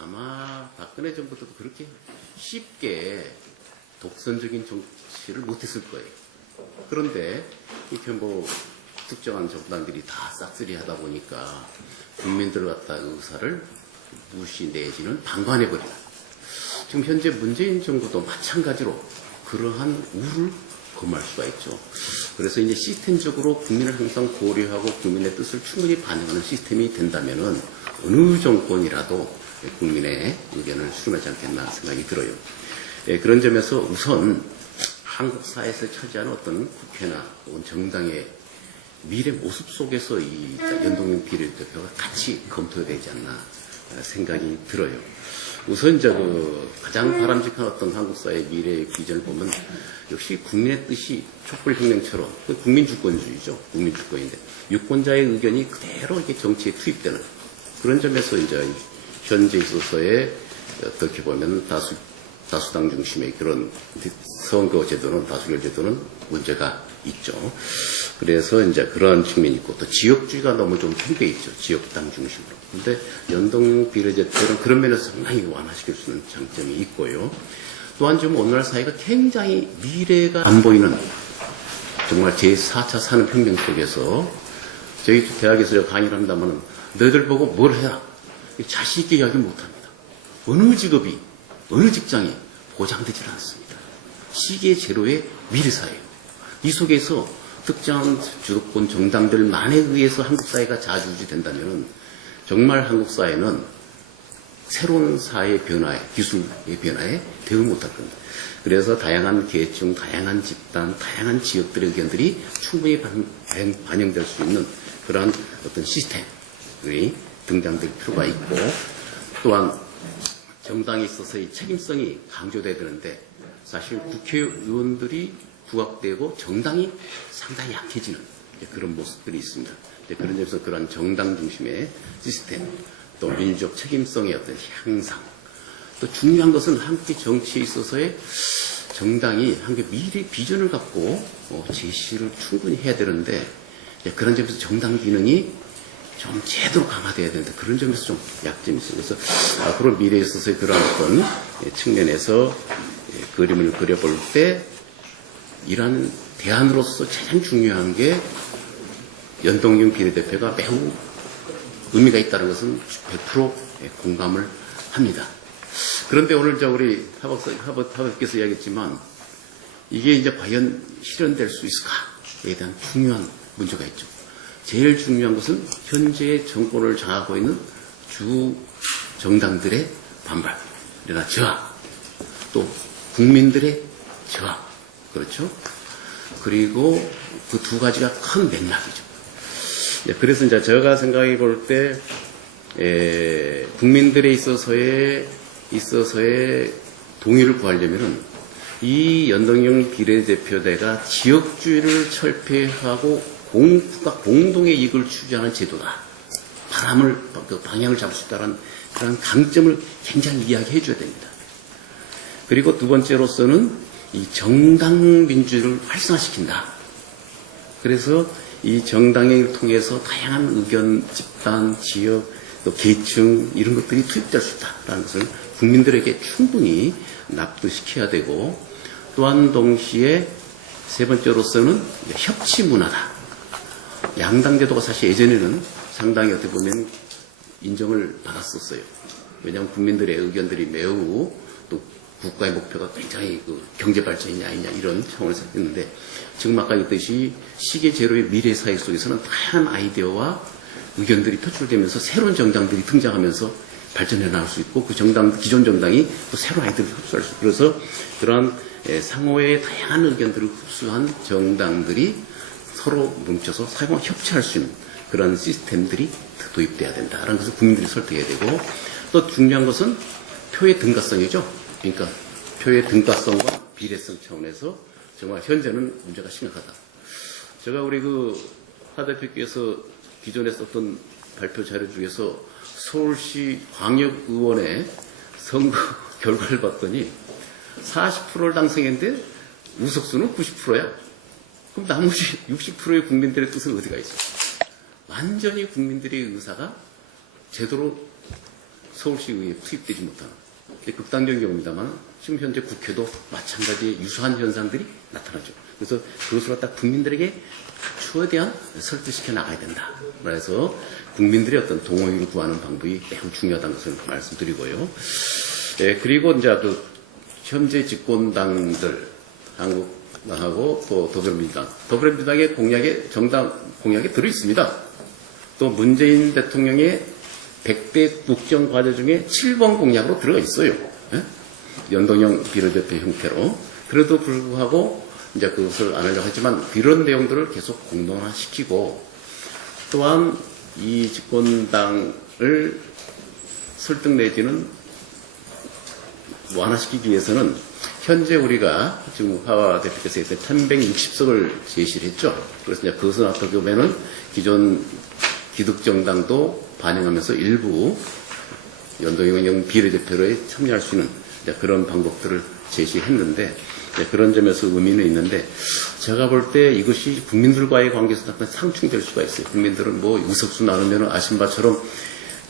아마 박근혜 정부도 그렇게 쉽게 독선적인 정치를 못했을 거예요. 그런데 이렇게 특정한 정당들이 다 싹쓸이 하다 보니까 국민들 갖다 의사를 무시 내지는 방관해버린다. 지금 현재 문재인 정부도 마찬가지로 그러한 우를 검할 수가 있죠. 그래서 이제 시스템적으로 국민을 항상 고려하고 국민의 뜻을 충분히 반영하는 시스템이 된다면은 어느 정권이라도 국민의 의견을 수렴하지 않겠나 생각이 들어요. 그런 점에서 우선 한국 사회에서 처지하는 어떤 국회나 혹은 정당의 미래 모습 속에서 이 연동형 비례대표가 같이 검토되지 않나 생각이 들어요. 우선 가장 바람직한 어떤 한국 사회의 미래의 비전을 보면 역시 국민의 뜻이 촛불혁명처럼 국민주권주의죠. 국민주권인데 유권자의 의견이 그대로 이렇게 정치에 투입되는 그런 점에서 이제 현재 있어서의 어떻게 보면 다수당 중심의 그런 선거 제도는 다수결 제도는 문제가 있죠. 그래서 이제 그런 측면이 있고 또 지역주의가 너무 좀 팽배 있죠. 지역당 중심으로. 근데 연동 비례대표는 그런 면에서 상당히 완화시킬 수 있는 장점이 있고요. 또한 좀 오늘날 사회가 굉장히 미래가 안 보이는 정말 제4차 산업혁명 속에서 저희 대학에서 강의를 한다면 너희들 보고 뭘 해라. 자신 있게 이야기 못합니다. 어느 직업이 어느 직장이 보장되지 않습니다. 시계 제로의 미래사회예요. 이 속에서 특정한 주도권 정당들만에 의해서 한국 사회가 자주유지된다면 정말 한국 사회는 새로운 사회의 변화에, 기술의 변화에 대응 못할 겁니다. 그래서 다양한 계층, 다양한 집단, 다양한 지역들의 의견들이 충분히 반영될 수 있는 그러한 어떤 시스템이 등장될 필요가 있고 또한 정당에 있어서의 책임성이 강조돼야 되는데 사실 국회의원들이 부각되고 정당이 상당히 약해지는 그런 모습들이 있습니다. 그런 점에서 그런 정당 중심의 시스템, 또 민주적 책임성의 어떤 향상, 또 중요한 것은 한국의 정치에 있어서의 정당이 한국의 미래 비전을 갖고 제시를 충분히 해야 되는데 그런 점에서 정당 기능이 좀 제대로 강화돼야 되는데 그런 점에서 좀 약점이 있어요. 그래서 앞으로 미래에 있어서의 그런 어떤 측면에서 그림을 그려볼 때 이러한 대안으로서 가장 중요한 게 연동형 비례대표가 매우 의미가 있다는 것은 100% 공감을 합니다. 그런데 오늘 우리 하버께서 이야기했지만 이게 이제 과연 실현될 수 있을까에 대한 중요한 문제가 있죠. 제일 중요한 것은 현재의 정권을 장악하고 있는 주 정당들의 반발, 그러나 저항, 또 국민들의 저항, 그렇죠? 그리고 그 두 가지가 큰 맥락이죠. 그래서 이제 제가 생각해 볼 때 국민들에 있어서의 동의를 구하려면은 이 연동형 비례대표제가 지역주의를 철폐하고 국가 공동의 이익을 추구하는 제도다. 방향을 잡을 수 있다는 그런 강점을 굉장히 이야기해 줘야 됩니다. 그리고 두 번째로서는 이 정당 민주를 활성화시킨다. 그래서 이 정당을 통해서 다양한 의견, 집단, 지역, 또 계층 이런 것들이 투입될 수 있다라는 것을 국민들에게 충분히 납득시켜야 되고 또한 동시에 세 번째로서는 협치 문화다. 양당 제도가 사실 예전에는 상당히 어떻게 보면 인정을 받았었어요. 왜냐하면 국민들의 의견들이 매우 또 국가의 목표가 굉장히 경제 발전이냐 아니냐 이런 차원에서 했는데 지금 아까 얘기했듯이 시계 제로의 미래 사회 속에서는 다양한 아이디어와 의견들이 표출되면서 새로운 정당들이 등장하면서 발전해 나갈 수 있고 그 기존 정당이 또 새로운 아이디어를 흡수할 수 있고 그래서 그러한 상호의 다양한 의견들을 흡수한 정당들이 서로 뭉쳐서 사회와 협치할 수 있는 그런 시스템들이 도입돼야 된다라는 것을 국민들이 설득해야 되고 또 중요한 것은 표의 등가성이죠. 그러니까 표의 등가성과 비례성 차원에서 정말 현재는 문제가 심각하다. 제가 우리 하 대표께서 기존에 썼던 발표 자료 중에서 서울시 광역의원의 선거 결과를 봤더니 40%를 당선했는데 의석수는 90%야. 그럼 나머지 60%의 국민들의 뜻은 어디가 있어? 완전히 국민들의 의사가 제대로 서울시의회에 투입되지 못하는 극단적인 경우입니다만 지금 현재 국회도 마찬가지의 유사한 현상들이 나타나죠. 그래서 그것으로 딱 국민들에게 추후에 대한 설득시켜 나가야 된다. 그래서 국민들의 어떤 동의를 구하는 방법이 매우 중요하다는 것을 말씀드리고요. 그리고 이제 그 현재 집권당들, 한국당하고 또 더불어민주당의 공약에, 정당 공약에 들어있습니다. 또 문재인 대통령의 100대 국정과제 중에 7번 공약으로 들어가 있어요. 연동형 비례대표 형태로. 그래도 불구하고 이제 그것을 안 하려고 했지만 이런 내용들을 계속 공론화시키고 또한 이 집권당을 설득 내지는 완화시키기 위해서는 현재 우리가 지금 하와 대표께서 1160석을 제시를 했죠. 그래서 이제 그것은 어떻게 보면은 기존 기득정당도 반영하면서 일부 연동형 비례대표에 참여할 수 있는 그런 방법들을 제시했는데 그런 점에서 의미는 있는데 제가 볼 때 이것이 국민들과의 관계에서 약간 상충될 수가 있어요. 국민들은 뭐 의석수 나누면 아신 바처럼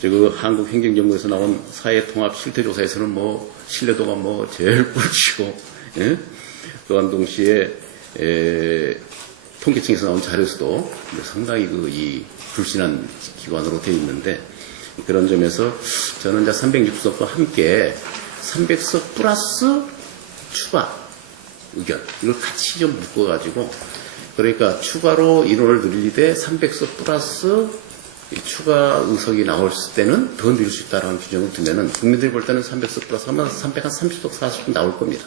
그 한국행정연구에서 나온 사회통합 실태조사에서는 뭐 신뢰도가 뭐 제일 꿀치고 또한 동시에 통계청에서 나온 자료에서도 상당히 이 불신한 기관으로 되어 있는데 그런 점에서 저는 이제 360석과 함께 300석 플러스 추가 의견 이걸 같이 좀 묶어가지고 그러니까 추가로 인원을 늘리되 300석 플러스 추가 의석이 나올 때는 더 늘릴 수 있다는 규정을 두면은 국민들이 볼 때는 300석 플러스 하면 330석 40석 나올 겁니다.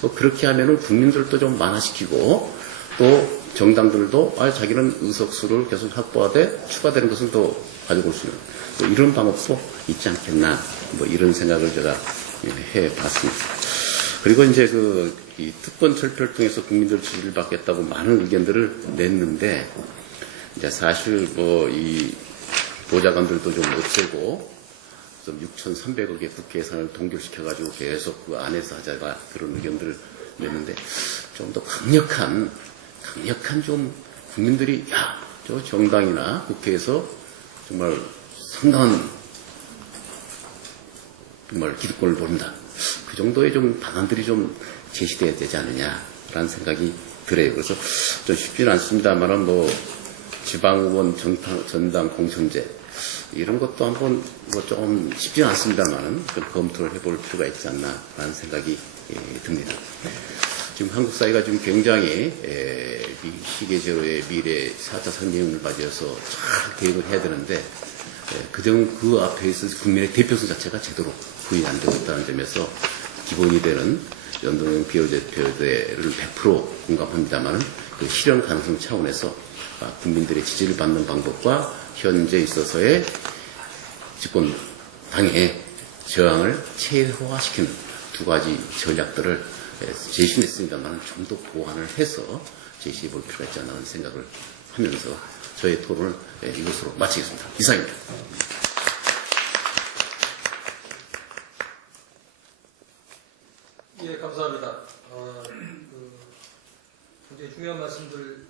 뭐 그렇게 하면은 국민들도 좀 완화시키고 또 정당들도 자기는 의석수를 계속 확보하되 추가되는 것을 더 가져올 수 있는 뭐 이런 방법도 있지 않겠나 뭐 이런 생각을 제가 해봤습니다. 그리고 이제 이 특권 철폐를 통해서 국민들 지지를 받겠다고 많은 의견들을 냈는데 이제 사실 이 보좌관들도 좀 없애고 좀 6,300억의 국회 예산을 동결시켜가지고 계속 그 안에서 하자가 그런 의견들을 냈는데 좀 더 강력한 좀 국민들이 저 정당이나 국회에서 정말 상당한 정말 기득권을 보른다. 그 정도의 좀 방안들이 좀 제시돼야 되지 않느냐라는 생각이 들어요. 그래서 좀 쉽지는 않습니다만은 지방의원 전당 공천제 이런 것도 한번 좀 쉽지는 않습니다만은 좀 검토를 해볼 필요가 있지 않나라는 생각이 듭니다. 지금 한국 사회가 지금 굉장히 시계제로의 미래 4차 산업혁명을 맞이해서 잘 계획을 해야 되는데 그 앞에 있어 국민의 대표성 자체가 제대로 부인이 안 되고 있다는 점에서 기본이 되는 연동형 비례대표제를 100% 공감합니다만 그 실현 가능성 차원에서 국민들의 지지를 받는 방법과 현재 있어서의 집권당의 저항을 최소화시키는 두 가지 전략들을 제시했습니다만 좀 더 보완을 해서 제시해 볼 필요가 있지 않나 하는 생각을 하면서 저의 토론을 이것으로 마치겠습니다. 이상입니다. 예, 감사합니다. 굉장히 중요한 말씀을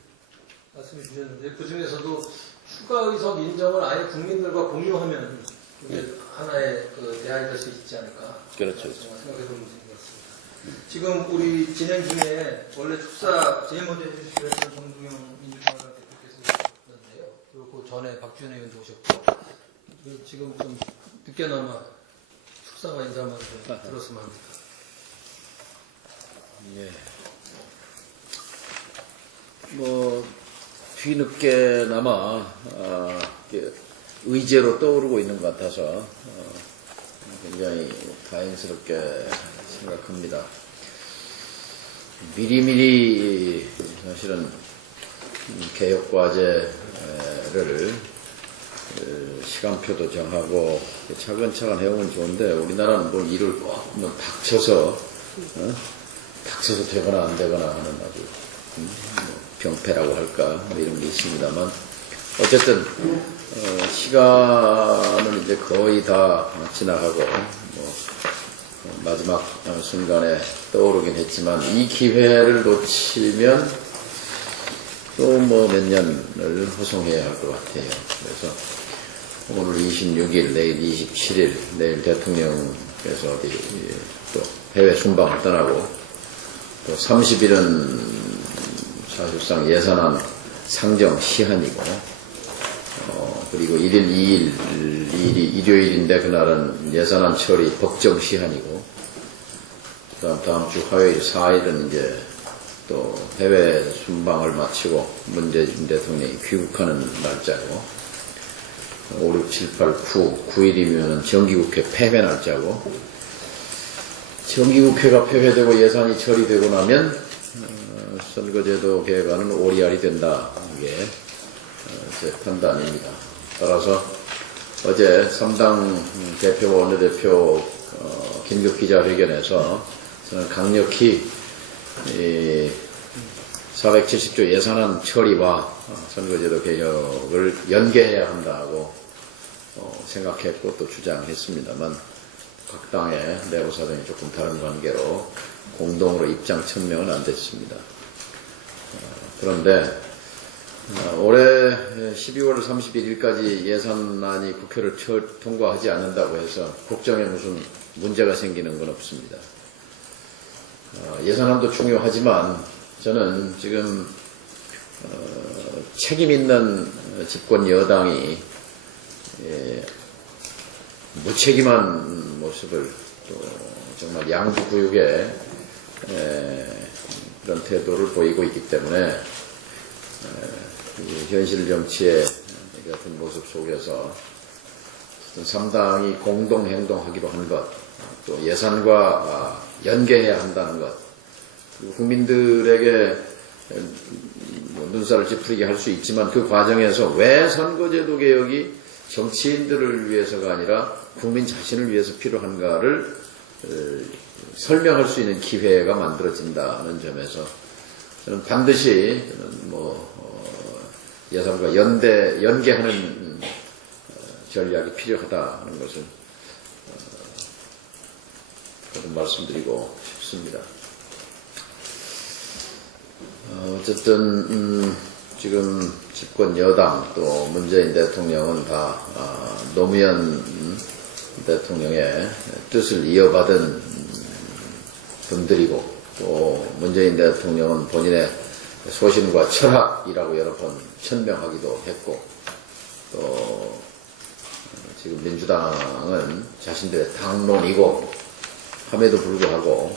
주셨는데 그 중에서도 추가 의석 인정을 아예 국민들과 공유하면 이제 하나의 대안이 될 수 있지 않을까. 그렇죠. 생각해 볼 문제인 것 같습니다. 지금 우리 진행 중에 원래 축사 제일 먼저 해주시기로 했던 정동영 민주당 대표께서 오셨는데요. 그리고 그 전에 박지원 의원도 오셨고 지금 좀 늦게나마 축사와 인사만 좀 들었으면 합니다. 예. 뒤늦게나마 의제로 떠오르고 있는 것 같아서 굉장히 다행스럽게 생각합니다. 미리미리 사실은 개혁과제를 시간표도 정하고 차근차근 해오면 좋은데 우리나라는 뭘 일을 꼭 닥쳐서 되거나 안 되거나 하는 아주 병폐라고 할까 이런 게 있습니다만 어쨌든 시간은 이제 거의 다 지나가고 마지막 순간에 떠오르긴 했지만 이 기회를 놓치면 또 몇 년을 호송해야 할 것 같아요. 그래서 오늘 26일, 내일 27일, 내일 대통령께서 어디 또 해외 순방을 떠나고 또 30일은 사실상 예산안 상정 시한이고 그리고 1일, 2일, 일요일인데 그날은 예산안 처리 법정 시한이고, 그다음 다음 주 화요일 4일은 이제 또 해외 순방을 마치고 문재인 대통령이 귀국하는 날짜고, 5, 6, 7, 8, 9일이면 정기국회 폐회 날짜고, 정기국회가 폐회되고 예산이 처리되고 나면 선거제도 개혁안은 오리알이 된다. 이게 제 판단입니다. 따라서 어제 3당 대표와 원내대표 긴급 기자회견에서 저는 강력히 470조 예산안 처리와 선거제도 개혁을 연계해야 한다고 생각했고 또 주장했습니다만 각 당의 내부 사정이 조금 다른 관계로 공동으로 입장 천명은 안 됐습니다. 그런데 올해 12월 31일까지 예산안이 국회를 통과하지 않는다고 해서 국정에 무슨 문제가 생기는 건 없습니다. 예산안도 중요하지만 저는 지금 책임 있는 집권 여당이 무책임한 모습을 또 정말 양주구육의 그런 태도를 보이고 있기 때문에 현실 정치의 같은 모습 속에서 3당이 공동 행동하기로 한 것, 또 예산과 연계해야 한다는 것, 그리고 국민들에게 눈살을 찌푸리게 할 수 있지만 그 과정에서 왜 선거제도 개혁이 정치인들을 위해서가 아니라 국민 자신을 위해서 필요한가를 설명할 수 있는 기회가 만들어진다는 점에서 저는 반드시 예산과 연계하는 전략이 필요하다는 것을 말씀드리고 싶습니다. 어쨌든 지금 집권 여당 또 문재인 대통령은 다 노무현 대통령의 뜻을 이어받은 분들이고 또 문재인 대통령은 본인의 소신과 철학이라고 여러 번 천명하기도 했고 또 지금 민주당은 자신들의 당론이고 함에도 불구하고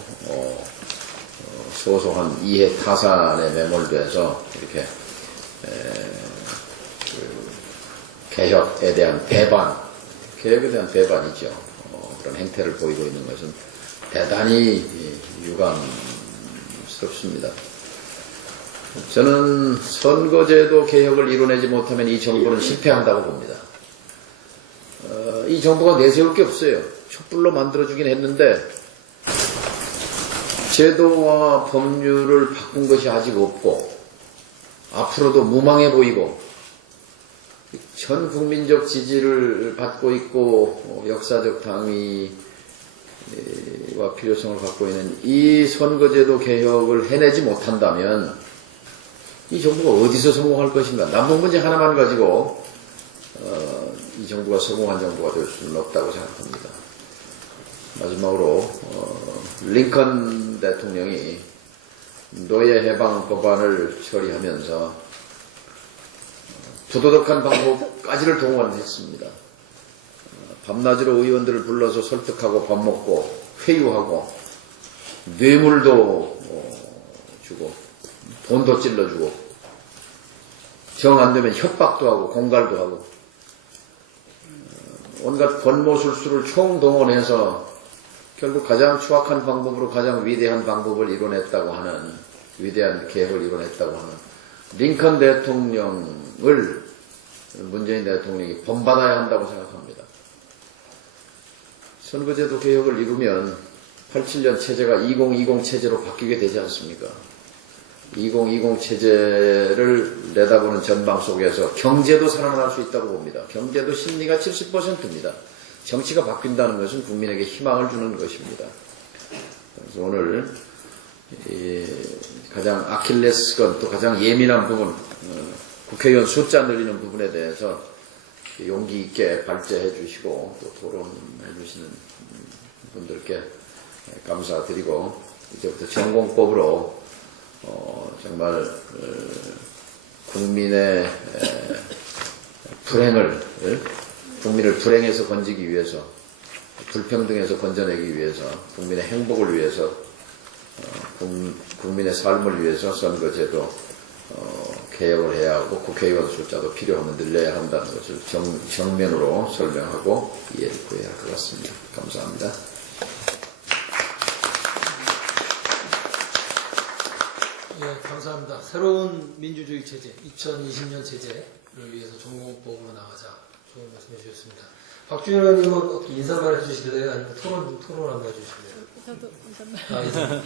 소소한 이해 타산에 매몰돼서 이렇게 개혁에 대한 배반, 개혁에 대한 배반이죠. 그런 행태를 보이고 있는 것은 대단히 유감스럽습니다. 저는 선거제도 개혁을 이뤄내지 못하면 이 정부는 실패한다고 봅니다. 이 정부가 내세울 게 없어요. 촛불로 만들어주긴 했는데 제도와 법률을 바꾼 것이 아직 없고 앞으로도 무망해 보이고 전 국민적 지지를 받고 있고 역사적 당위와 필요성을 갖고 있는 이 선거제도 개혁을 해내지 못한다면 이 정부가 어디서 성공할 것인가. 남북 문제 하나만 가지고 이 정부가 성공한 정부가 될 수는 없다고 생각합니다. 마지막으로 링컨 대통령이 노예 해방 법안을 처리하면서 부도덕한 방법까지를 동원했습니다. 밤낮으로 의원들을 불러서 설득하고 밥 먹고 회유하고 뇌물도 주고 돈도 찔러주고 정 안 되면 협박도 하고 공갈도 하고 온갖 권모술수를 총동원해서 결국 가장 추악한 방법으로 가장 위대한 방법을 이뤄냈다고 하는 위대한 개혁을 이뤄냈다고 하는 링컨 대통령을 문재인 대통령이 본받아야 한다고 생각합니다. 선거제도 개혁을 이루면 87년 체제가 2020 체제로 바뀌게 되지 않습니까? 2020 체제를 내다보는 전망 속에서 경제도 살아날 수 있다고 봅니다. 경제도 심리가 70%입니다. 정치가 바뀐다는 것은 국민에게 희망을 주는 것입니다. 그래서 오늘 가장 아킬레스건 또 가장 예민한 부분 국회의원 숫자 늘리는 부분에 대해서 용기 있게 발제해 주시고 또 토론해 주시는 분들께 감사드리고 이제부터 전공법으로 정말 국민의 국민을 불행에서 건지기 위해서, 불평등에서 건져내기 위해서, 국민의 행복을 위해서, 국민의 삶을 위해서 선거제도 개혁을 해야 하고 국회의원 숫자도 필요하면 늘려야 한다는 것을 정면으로 설명하고 이해를 구해야 할 것 같습니다. 감사합니다. 예, 감사합니다. 새로운 민주주의 체제, 2020년 체제를 위해서 전공법으로 나가자. 좋은 말씀 해주셨습니다. 박준희 의원님은 어떻게 인사말 해주실래요? 아니면 토론 한번 해주실래요? 저도 인사말. 인사말.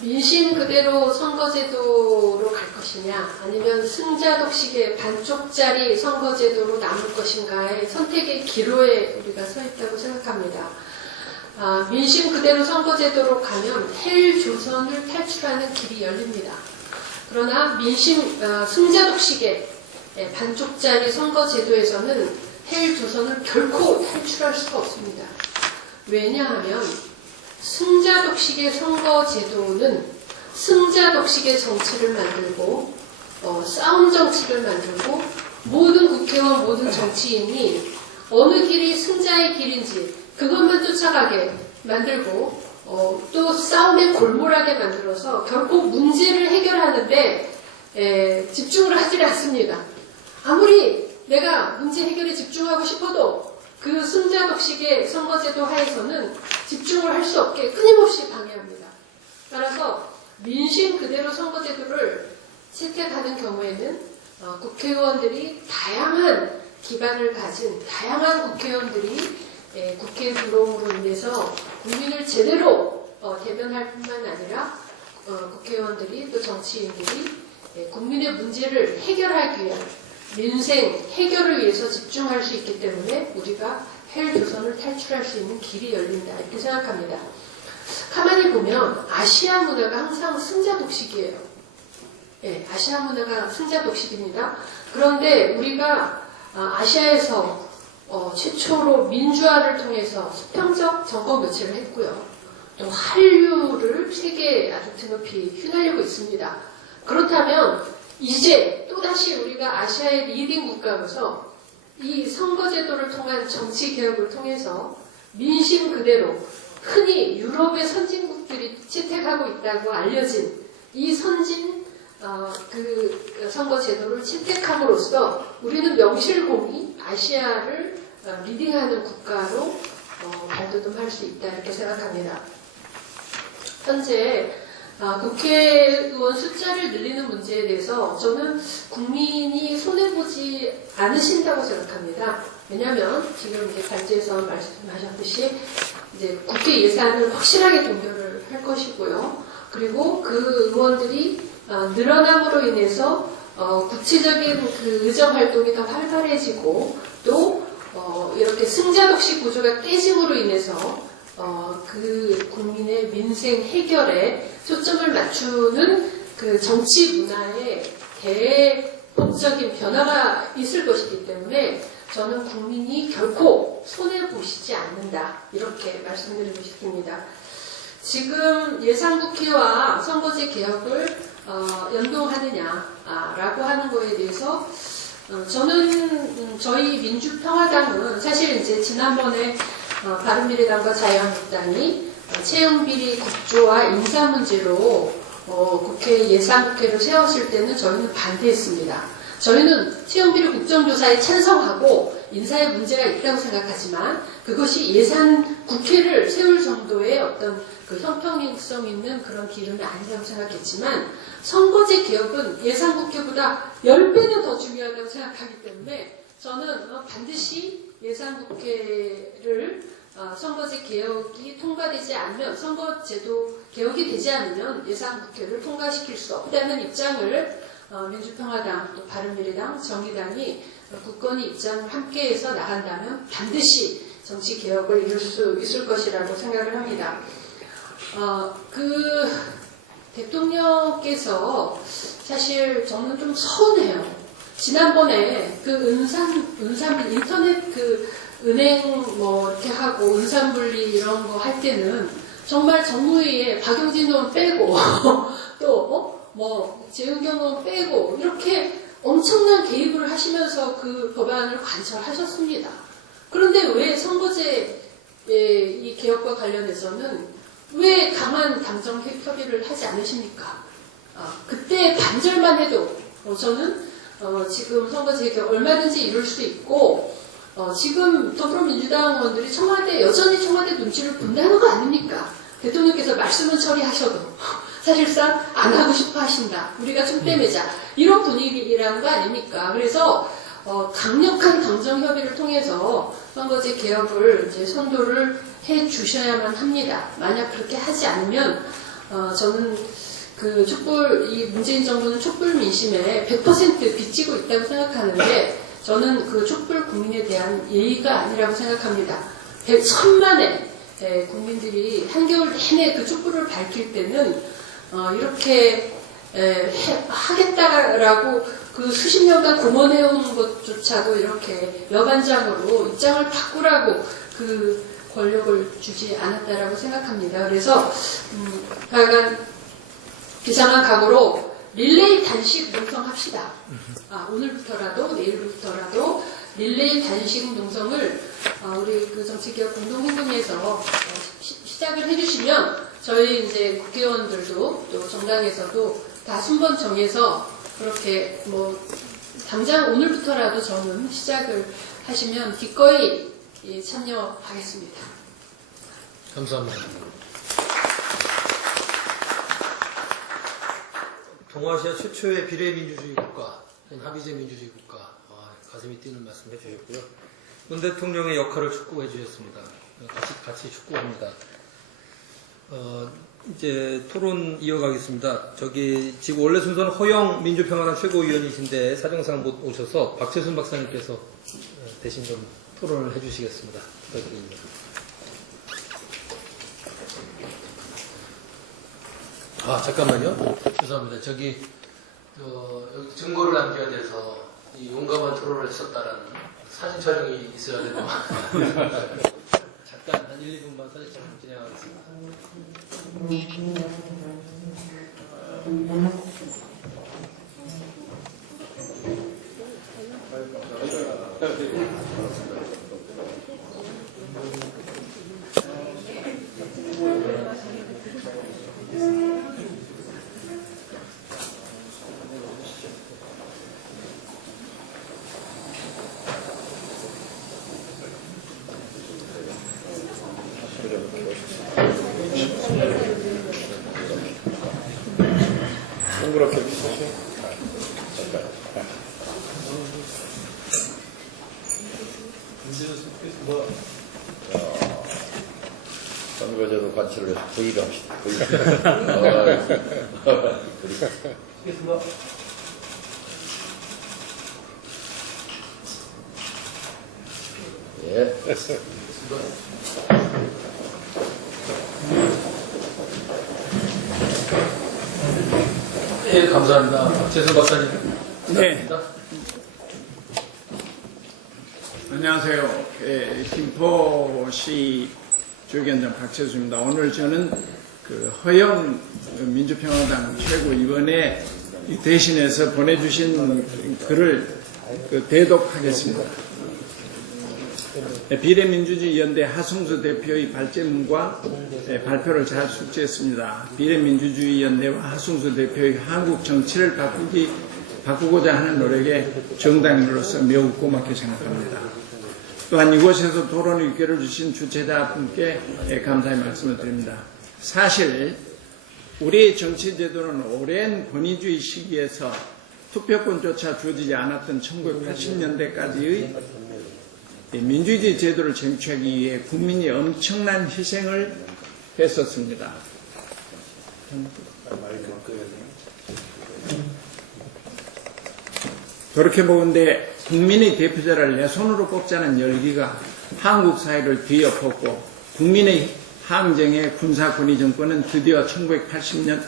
민심 그대로 선거제도로 갈 것이냐, 아니면 승자독식의 반쪽짜리 선거제도로 남을 것인가의 선택의 기로에 우리가 서 있다고 생각합니다. 민심 그대로 선거제도로 가면 헬조선을 탈출하는 길이 열립니다. 그러나 승자독식의 반쪽짜리 선거제도에서는 헬조선을 결코 탈출할 수가 없습니다. 왜냐하면 승자독식의 선거제도는 승자독식의 정치를 만들고 싸움 정치를 만들고 모든 국회의원, 모든 정치인이 어느 길이 승자의 길인지 그것만 쫓아가게 만들고 또 싸움의 골몰하게 만들어서 결코 문제를 해결하는데 집중을 하지 않습니다. 아무리 내가 문제 해결에 집중하고 싶어도 그 승자독식의 선거제도 하에서는 집중을 할 수 없게 끊임없이 방해합니다. 따라서 민심 그대로 선거제도를 채택하는 경우에는 국회의원들이 다양한 기반을 가진 다양한 국회의원들이 국회에 들어옴으로 인해서 국민을 제대로 대변할 뿐만 아니라 국회의원들이 또 정치인들이 국민의 문제를 해결하기 위해 민생 해결을 위해서 집중할 수 있기 때문에 우리가 헬조선을 탈출할 수 있는 길이 열린다 이렇게 생각합니다. 가만히 보면 아시아 문화가 항상 승자독식이에요. 아시아 문화가 승자독식입니다. 그런데 우리가 아시아에서 최초로 민주화를 통해서 수평적 정권 교체를 했고요. 또 한류를 세계에 아주 드높이 휘날리고 있습니다. 그렇다면 이제 또다시 우리가 아시아의 리딩 국가로서 이 선거제도를 통한 정치개혁을 통해서 민심 그대로 흔히 유럽의 선진국들이 채택하고 있다고 알려진 이 선거제도를 채택함으로써 우리는 명실공히 아시아를 리딩하는 국가로 발돋움할 수 있다 이렇게 생각합니다. 현재 국회의원 숫자를 늘리는 문제에 대해서 저는 국민이 손해보지 않으신다고 생각합니다. 왜냐하면 지금 이제 발제에서 말씀하셨듯이 이제 국회 예산을 확실하게 동결을 할 것이고요. 그리고 그 의원들이 늘어남으로 인해서 구체적인 그 의정 활동이 더 활발해지고 또 이렇게 승자독식 구조가 깨짐으로 인해서 그 국민의 민생 해결에 초점을 맞추는 그 정치 문화에 대폭적인 변화가 있을 것이기 때문에 저는 국민이 결코 손해보시지 않는다 이렇게 말씀드리고 싶습니다. 지금 예산국회와 선거제 개혁을 연동하느냐라고 하는 거에 대해서 저는 저희 민주평화당은 사실 이제 지난번에 바른미래당과 자유한국당이 채용비리 국조와 인사 문제로 국회 예산국회를 세웠을 때는 저희는 반대했습니다. 저희는 채용비리 국정조사에 찬성하고 인사에 문제가 있다고 생각하지만 그것이 예산국회를 세울 정도의 어떤 그 형평성 있는 그런 기름이 아니라고 생각했지만 선거제 개혁은 예산국회보다 10배는 더 중요하다고 생각하기 때문에 저는 반드시 예산국회를 선거제 개혁이 통과되지 않으면 선거제도 개혁이 되지 않으면 예산국회를 통과시킬 수 없다는 입장을 민주평화당, 또 바른미래당, 정의당이 굳건히 입장을 함께해서 나간다면 반드시 정치개혁을 이룰 수 있을 것이라고 생각을 합니다. 대통령께서 사실 저는 좀 서운해요. 지난번에 그 은산 인터넷 그 은행 뭐 이렇게 하고 은산분리 이런 거 할 때는 정말 정무위에 박용진 의원 빼고 또 뭐 재외경험 빼고 이렇게 엄청난 개입을 하시면서 그 법안을 관철하셨습니다. 그런데 왜 선거제 이 개혁과 관련해서는 왜 강한 당정 협의를 하지 않으십니까? 그때 반절만 해도 저는 지금 선거제 개혁 얼마든지 이룰 수 있고 지금 더불어민주당 의원들이 여전히 청와대 눈치를 본다는 거 아닙니까? 대통령께서 말씀은 처리하셔도 사실상 안 하고 싶어 하신다. 우리가 좀 떼매자. 이런 분위기라는 거 아닙니까? 그래서 강력한 당정 협의를 통해서 선거제 개혁을 이제 선도를 해 주셔야만 합니다. 만약 그렇게 하지 않으면 저는 이 문재인 정부는 촛불 민심에 100% 빚지고 있다고 생각하는데 저는 그 촛불 국민에 대한 예의가 아니라고 생각합니다. 1,000만의 국민들이 한겨울 내내 그 촛불을 밝힐 때는 이렇게 하겠다라고 그 수십 년간 공언해온 것조차도 이렇게 여반장으로 입장을 바꾸라고 그 권력을 주지 않았다라고 생각합니다. 그래서 하여간 비상한 각오로 릴레이 단식 농성합시다. 오늘부터라도 내일부터라도 릴레이 단식 농성을 우리 그 정치개혁 공동행동에서 시작을 해주시면 저희 이제 국회의원들도 또 정당에서도 다 순번 정해서 그렇게 뭐 당장 오늘부터라도 저는 시작을 하시면 기꺼이 참여하겠습니다. 감사합니다. 동아시아 최초의 비례민주주의 국가, 합의제 민주주의 국가, 가슴이 뛰는 말씀 해주셨고요. 문 대통령의 역할을 촉구해 주셨습니다. 같이 촉구합니다. 이제 토론 이어가겠습니다. 지금 원래 순서는 허영 민주평화당 최고위원이신데 사정상 못 오셔서 박재순 박사님께서 대신 좀 토론을 해주시겠습니다. 부탁드립니다. 잠깐만요. 죄송합니다. 여기 증거를 남겨야 돼서 이 용감한 토론을 했었다라는 사진 촬영이 있어야 되는 잠깐 한 1, 2분만 사진 촬영 진행하겠습니다. 동그랗게 비춰주세요. 선거제도 관철을 해서 V를 합시다. 예. 네, 감사합니다. 박재순 박사님. 네. 안녕하세요. 김포시 주위원장 박재수입니다. 오늘 저는 그 허영 민주평화당 최고위원회 대신해서 보내주신 글을 대독하겠습니다. 비례민주주의연대 하승수 대표의 발제문과 발표를 잘 숙지했습니다. 비례민주주의연대와 하승수 대표의 한국 정치를 바꾸고자 하는 노력에 정당인으로서 매우 고맙게 생각합니다. 또한 이곳에서 토론의 기회를 주신 주최자분께 감사의 말씀을 드립니다. 사실 우리의 정치제도는 오랜 권위주의 시기에서 투표권조차 주어지지 않았던 1980년대까지의 민주주의 제도를 쟁취하기 위해 국민이 엄청난 희생을 했었습니다. 돌이켜보건대 국민의 대표자를 내 손으로 뽑자는 열기가 한국 사회를 뒤엎었고 국민의 항쟁에 군사권위 정권은 드디어 1987년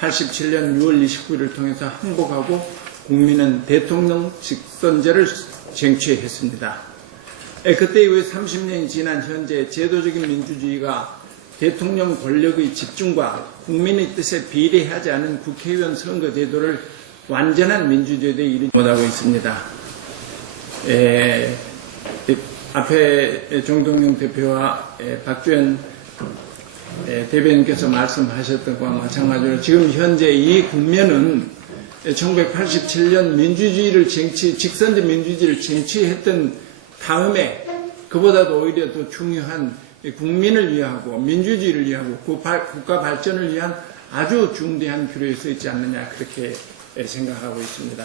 6월 29일을 통해서 항복하고 국민은 대통령 직선제를 쟁취했습니다. 그때 이후에 30년이 지난 현재 제도적인 민주주의가 대통령 권력의 집중과 국민의 뜻에 비례하지 않은 국회의원 선거 제도를 완전한 민주제도에 이르고하고 있습니다. 앞에 정동영 대표와 박주현 대변인께서 말씀하셨던 것과 마찬가지로 지금 현재 이 국면은 1987년 민주주의를 직선제 민주주의를 쟁취했던 다음에 그보다도 오히려 더 중요한 국민을 위하고 민주주의를 위하고 국가 발전을 위한 아주 중대한 기로에 서 있지 않느냐 그렇게 생각하고 있습니다.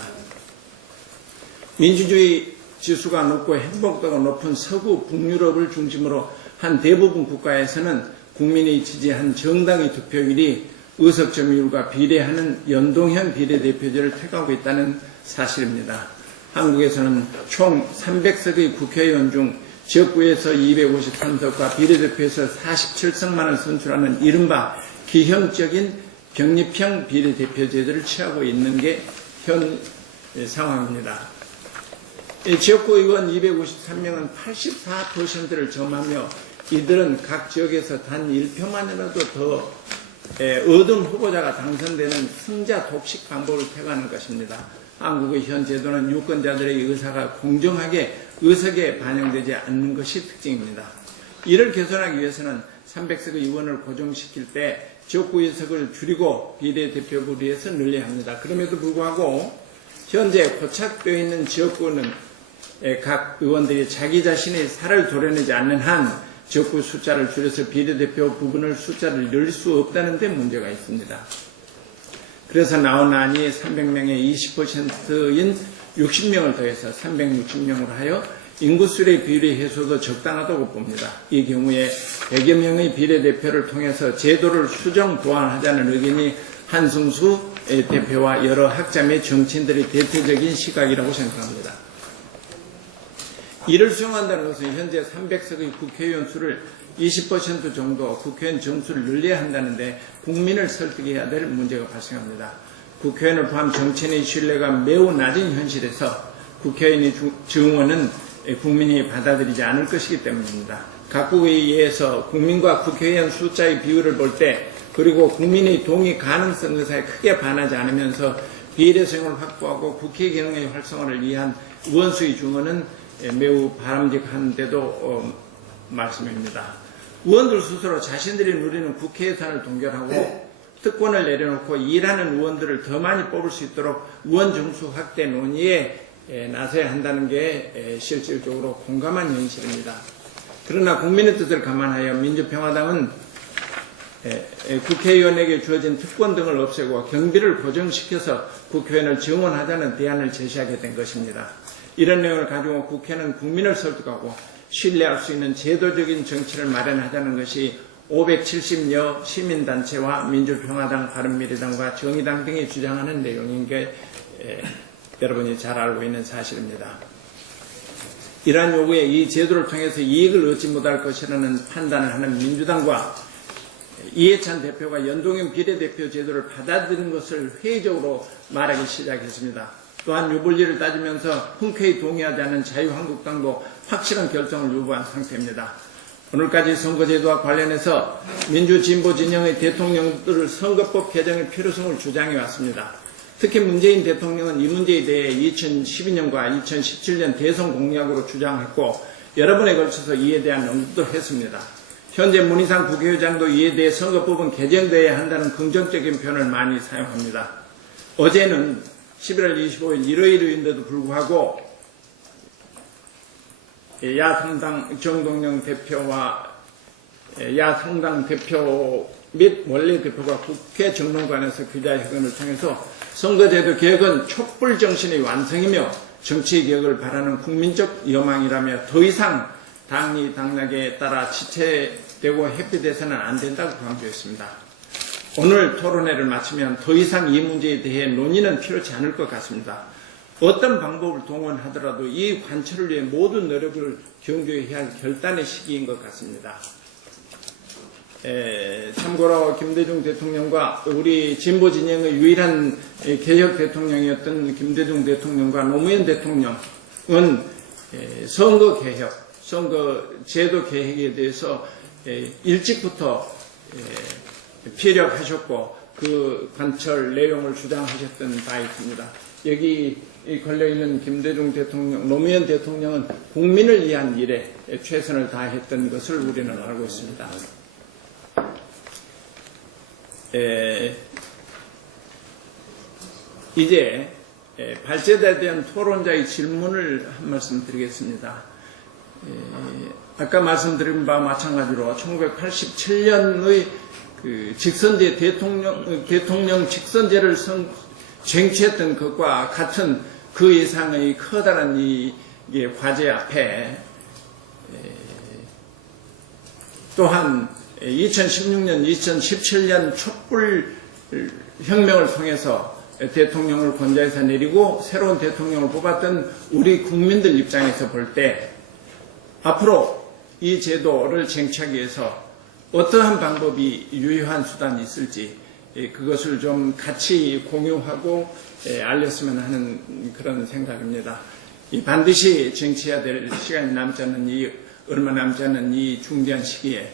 민주주의 지수가 높고 행복도가 높은 서구 북유럽을 중심으로 한 대부분 국가에서는 국민이 지지한 정당의 득표율이 의석 점유율과 비례하는 연동형 비례대표제를 택하고 있다는 사실입니다. 한국에서는 총 300석의 국회의원 중 지역구에서 253석과 비례대표에서 47석만을 선출하는 이른바 기형적인 병립형 비례대표제도를 취하고 있는 게 현 상황입니다. 지역구 의원 253명은 84%를 점하며 이들은 각 지역에서 단 1표만이라도 더 얻은 후보자가 당선되는 승자 독식 방법을 택하는 것입니다. 한국의 현 제도는 유권자들의 의사가 공정하게 의석에 반영되지 않는 것이 특징입니다. 이를 개선하기 위해서는 300석의 의원을 고정시킬 때 지역구 의석을 줄이고 비례대표부리에서 늘려야 합니다. 그럼에도 불구하고 현재 고착되어 있는 지역구는 각 의원들이 자기 자신의 살을 도려내지 않는 한 지역구 숫자를 줄여서 비례대표 부분을 숫자를 늘 수 없다는 데 문제가 있습니다. 그래서 나온 안이 300명의 20%인 60명을 더해서 360명으로 하여 인구수의 비례 해소도 적당하다고 봅니다. 이 경우에 100여 명의 비례대표를 통해서 제도를 수정 보완하자는 의견이 한승수 대표와 여러 학자 및 정치인들의 대표적인 시각이라고 생각합니다. 이를 수용한다는 것은 현재 300석의 국회의원 수를 20% 정도 국회의원 정수를 늘려야 한다는데 국민을 설득해야 될 문제가 발생합니다. 국회의원을 포함 정치인의 신뢰가 매우 낮은 현실에서 국회의원의 증언은 국민이 받아들이지 않을 것이기 때문입니다. 각국의회에서 국민과 국회의원 숫자의 비율을 볼 때 그리고 국민의 동의 가능성 의사에 크게 반하지 않으면서 비례성을 확보하고 국회 기능의 활성화를 위한 의원수의 증언은 매우 바람직한데도 말씀입니다. 의원들 스스로 자신들이 누리는 국회 예산을 동결하고 특권을 내려놓고 일하는 의원들을 더 많이 뽑을 수 있도록 의원 정수 확대 논의에 나서야 한다는 게 실질적으로 공감한 현실입니다. 그러나 국민의 뜻을 감안하여 민주평화당은 국회의원에게 주어진 특권 등을 없애고 경비를 고정시켜서 국회의원을 증원하자는 대안을 제시하게 된 것입니다. 이런 내용을 가지고 국회는 국민을 설득하고 신뢰할 수 있는 제도적인 정치를 마련하자는 것이 570여 시민단체와 민주평화당, 바른미래당과 정의당 등이 주장하는 내용인 게 여러분이 잘 알고 있는 사실입니다. 이러한 요구에 이 제도를 통해서 이익을 얻지 못할 것이라는 판단을 하는 민주당과 이해찬 대표가 연동형 비례대표 제도를 받아들인 것을 회의적으로 말하기 시작했습니다. 또한 유불리를 따지면서 흔쾌히 동의하지 않는 자유한국당도 확실한 결정을 유보한 상태입니다. 오늘까지 선거제도와 관련해서 민주진보 진영의 대통령들을 선거법 개정의 필요성을 주장해 왔습니다. 특히 문재인 대통령은 이 문제에 대해 2012년과 2017년 대선 공약으로 주장했고 여러 번에 걸쳐서 이에 대한 언급도 했습니다. 현재 문희상 국회의장도 이에 대해 선거법은 개정되어야 한다는 긍정적인 표현을 많이 사용합니다. 어제는 11월 25일 일요일인데도 불구하고 야성당 정동영 대표와 야성당 대표 및 원내대표가 국회 정론관에서 기자회견을 통해서 선거제도 개혁은 촛불 정신의 완성이며 정치 개혁을 바라는 국민적 여망이라며 더 이상 당리 당락에 따라 지체되고 회피돼서는 안 된다고 강조했습니다. 오늘 토론회를 마치면 더 이상 이 문제에 대해 논의는 필요치 않을 것 같습니다. 어떤 방법을 동원하더라도 이 관철을 위해 모든 노력을 경주해야 할 결단의 시기인 것 같습니다. 참고로 김대중 대통령과 우리 진보 진영의 유일한 개혁 대통령이었던 김대중 대통령과 노무현 대통령은 선거 개혁, 선거 제도 개혁에 대해서 일찍부터 피력하셨고 그 관철 내용을 주장하셨던 바 있습니다. 여기 걸려있는 김대중 대통령, 노무현 대통령은 국민을 위한 일에 최선을 다했던 것을 우리는 알고 있습니다. 이제 발제대에 대한 토론자의 질문을 한 말씀 드리겠습니다. 아까 말씀드린 바와 마찬가지로 1987년의 그 직선제 대통령 직선제를 쟁취했던 것과 같은 그 이상의 커다란 이 과제 앞에 또한 2016년, 2017년 촛불 혁명을 통해서 대통령을 권좌에서 내리고 새로운 대통령을 뽑았던 우리 국민들 입장에서 볼 때 앞으로 이 제도를 쟁취하기 위해서 어떠한 방법이 유효한 수단이 있을지 그것을 좀 같이 공유하고 알렸으면 하는 그런 생각입니다. 반드시 쟁취해야 될 시간이 남지 않는 얼마 남지 않은 이 중대한 시기에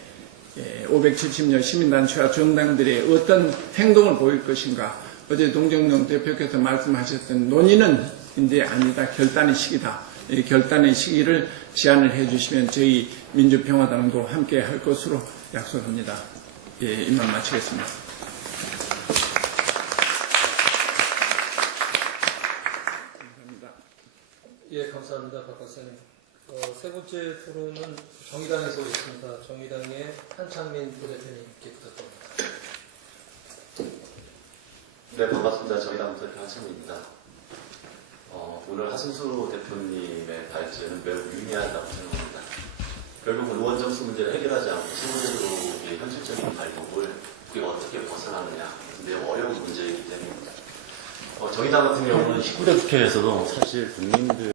570여 시민단체와 정당들의 어떤 행동을 보일 것인가. 어제 동정동 대표께서 말씀하셨던 논의는 이제 아니다. 결단의 시기다. 결단의 시기를 제안을 해주시면 저희 민주평화당도 함께 할 것으로 약속합니다. 이만 마치겠습니다. 감사합니다. 예, 감사합니다. 박 박사님. 세 번째 토론은 정의당에서 오겠습니다. 정의당의 한창민 부대표님께 부탁드립니다. 네, 반갑습니다. 정의당 대표 한창민입니다. 오늘 하승수 대표님의 발제는 매우 유의미하다고 생각합니다. 결국 의원 정수 문제를 해결하지 않고 신문제도의 현실적인 발목을 그게 어떻게 벗어나느냐 매우 어려운 문제이기 때문입니다. 정의당 같은 경우는 19대 국회에서도 사실 국민들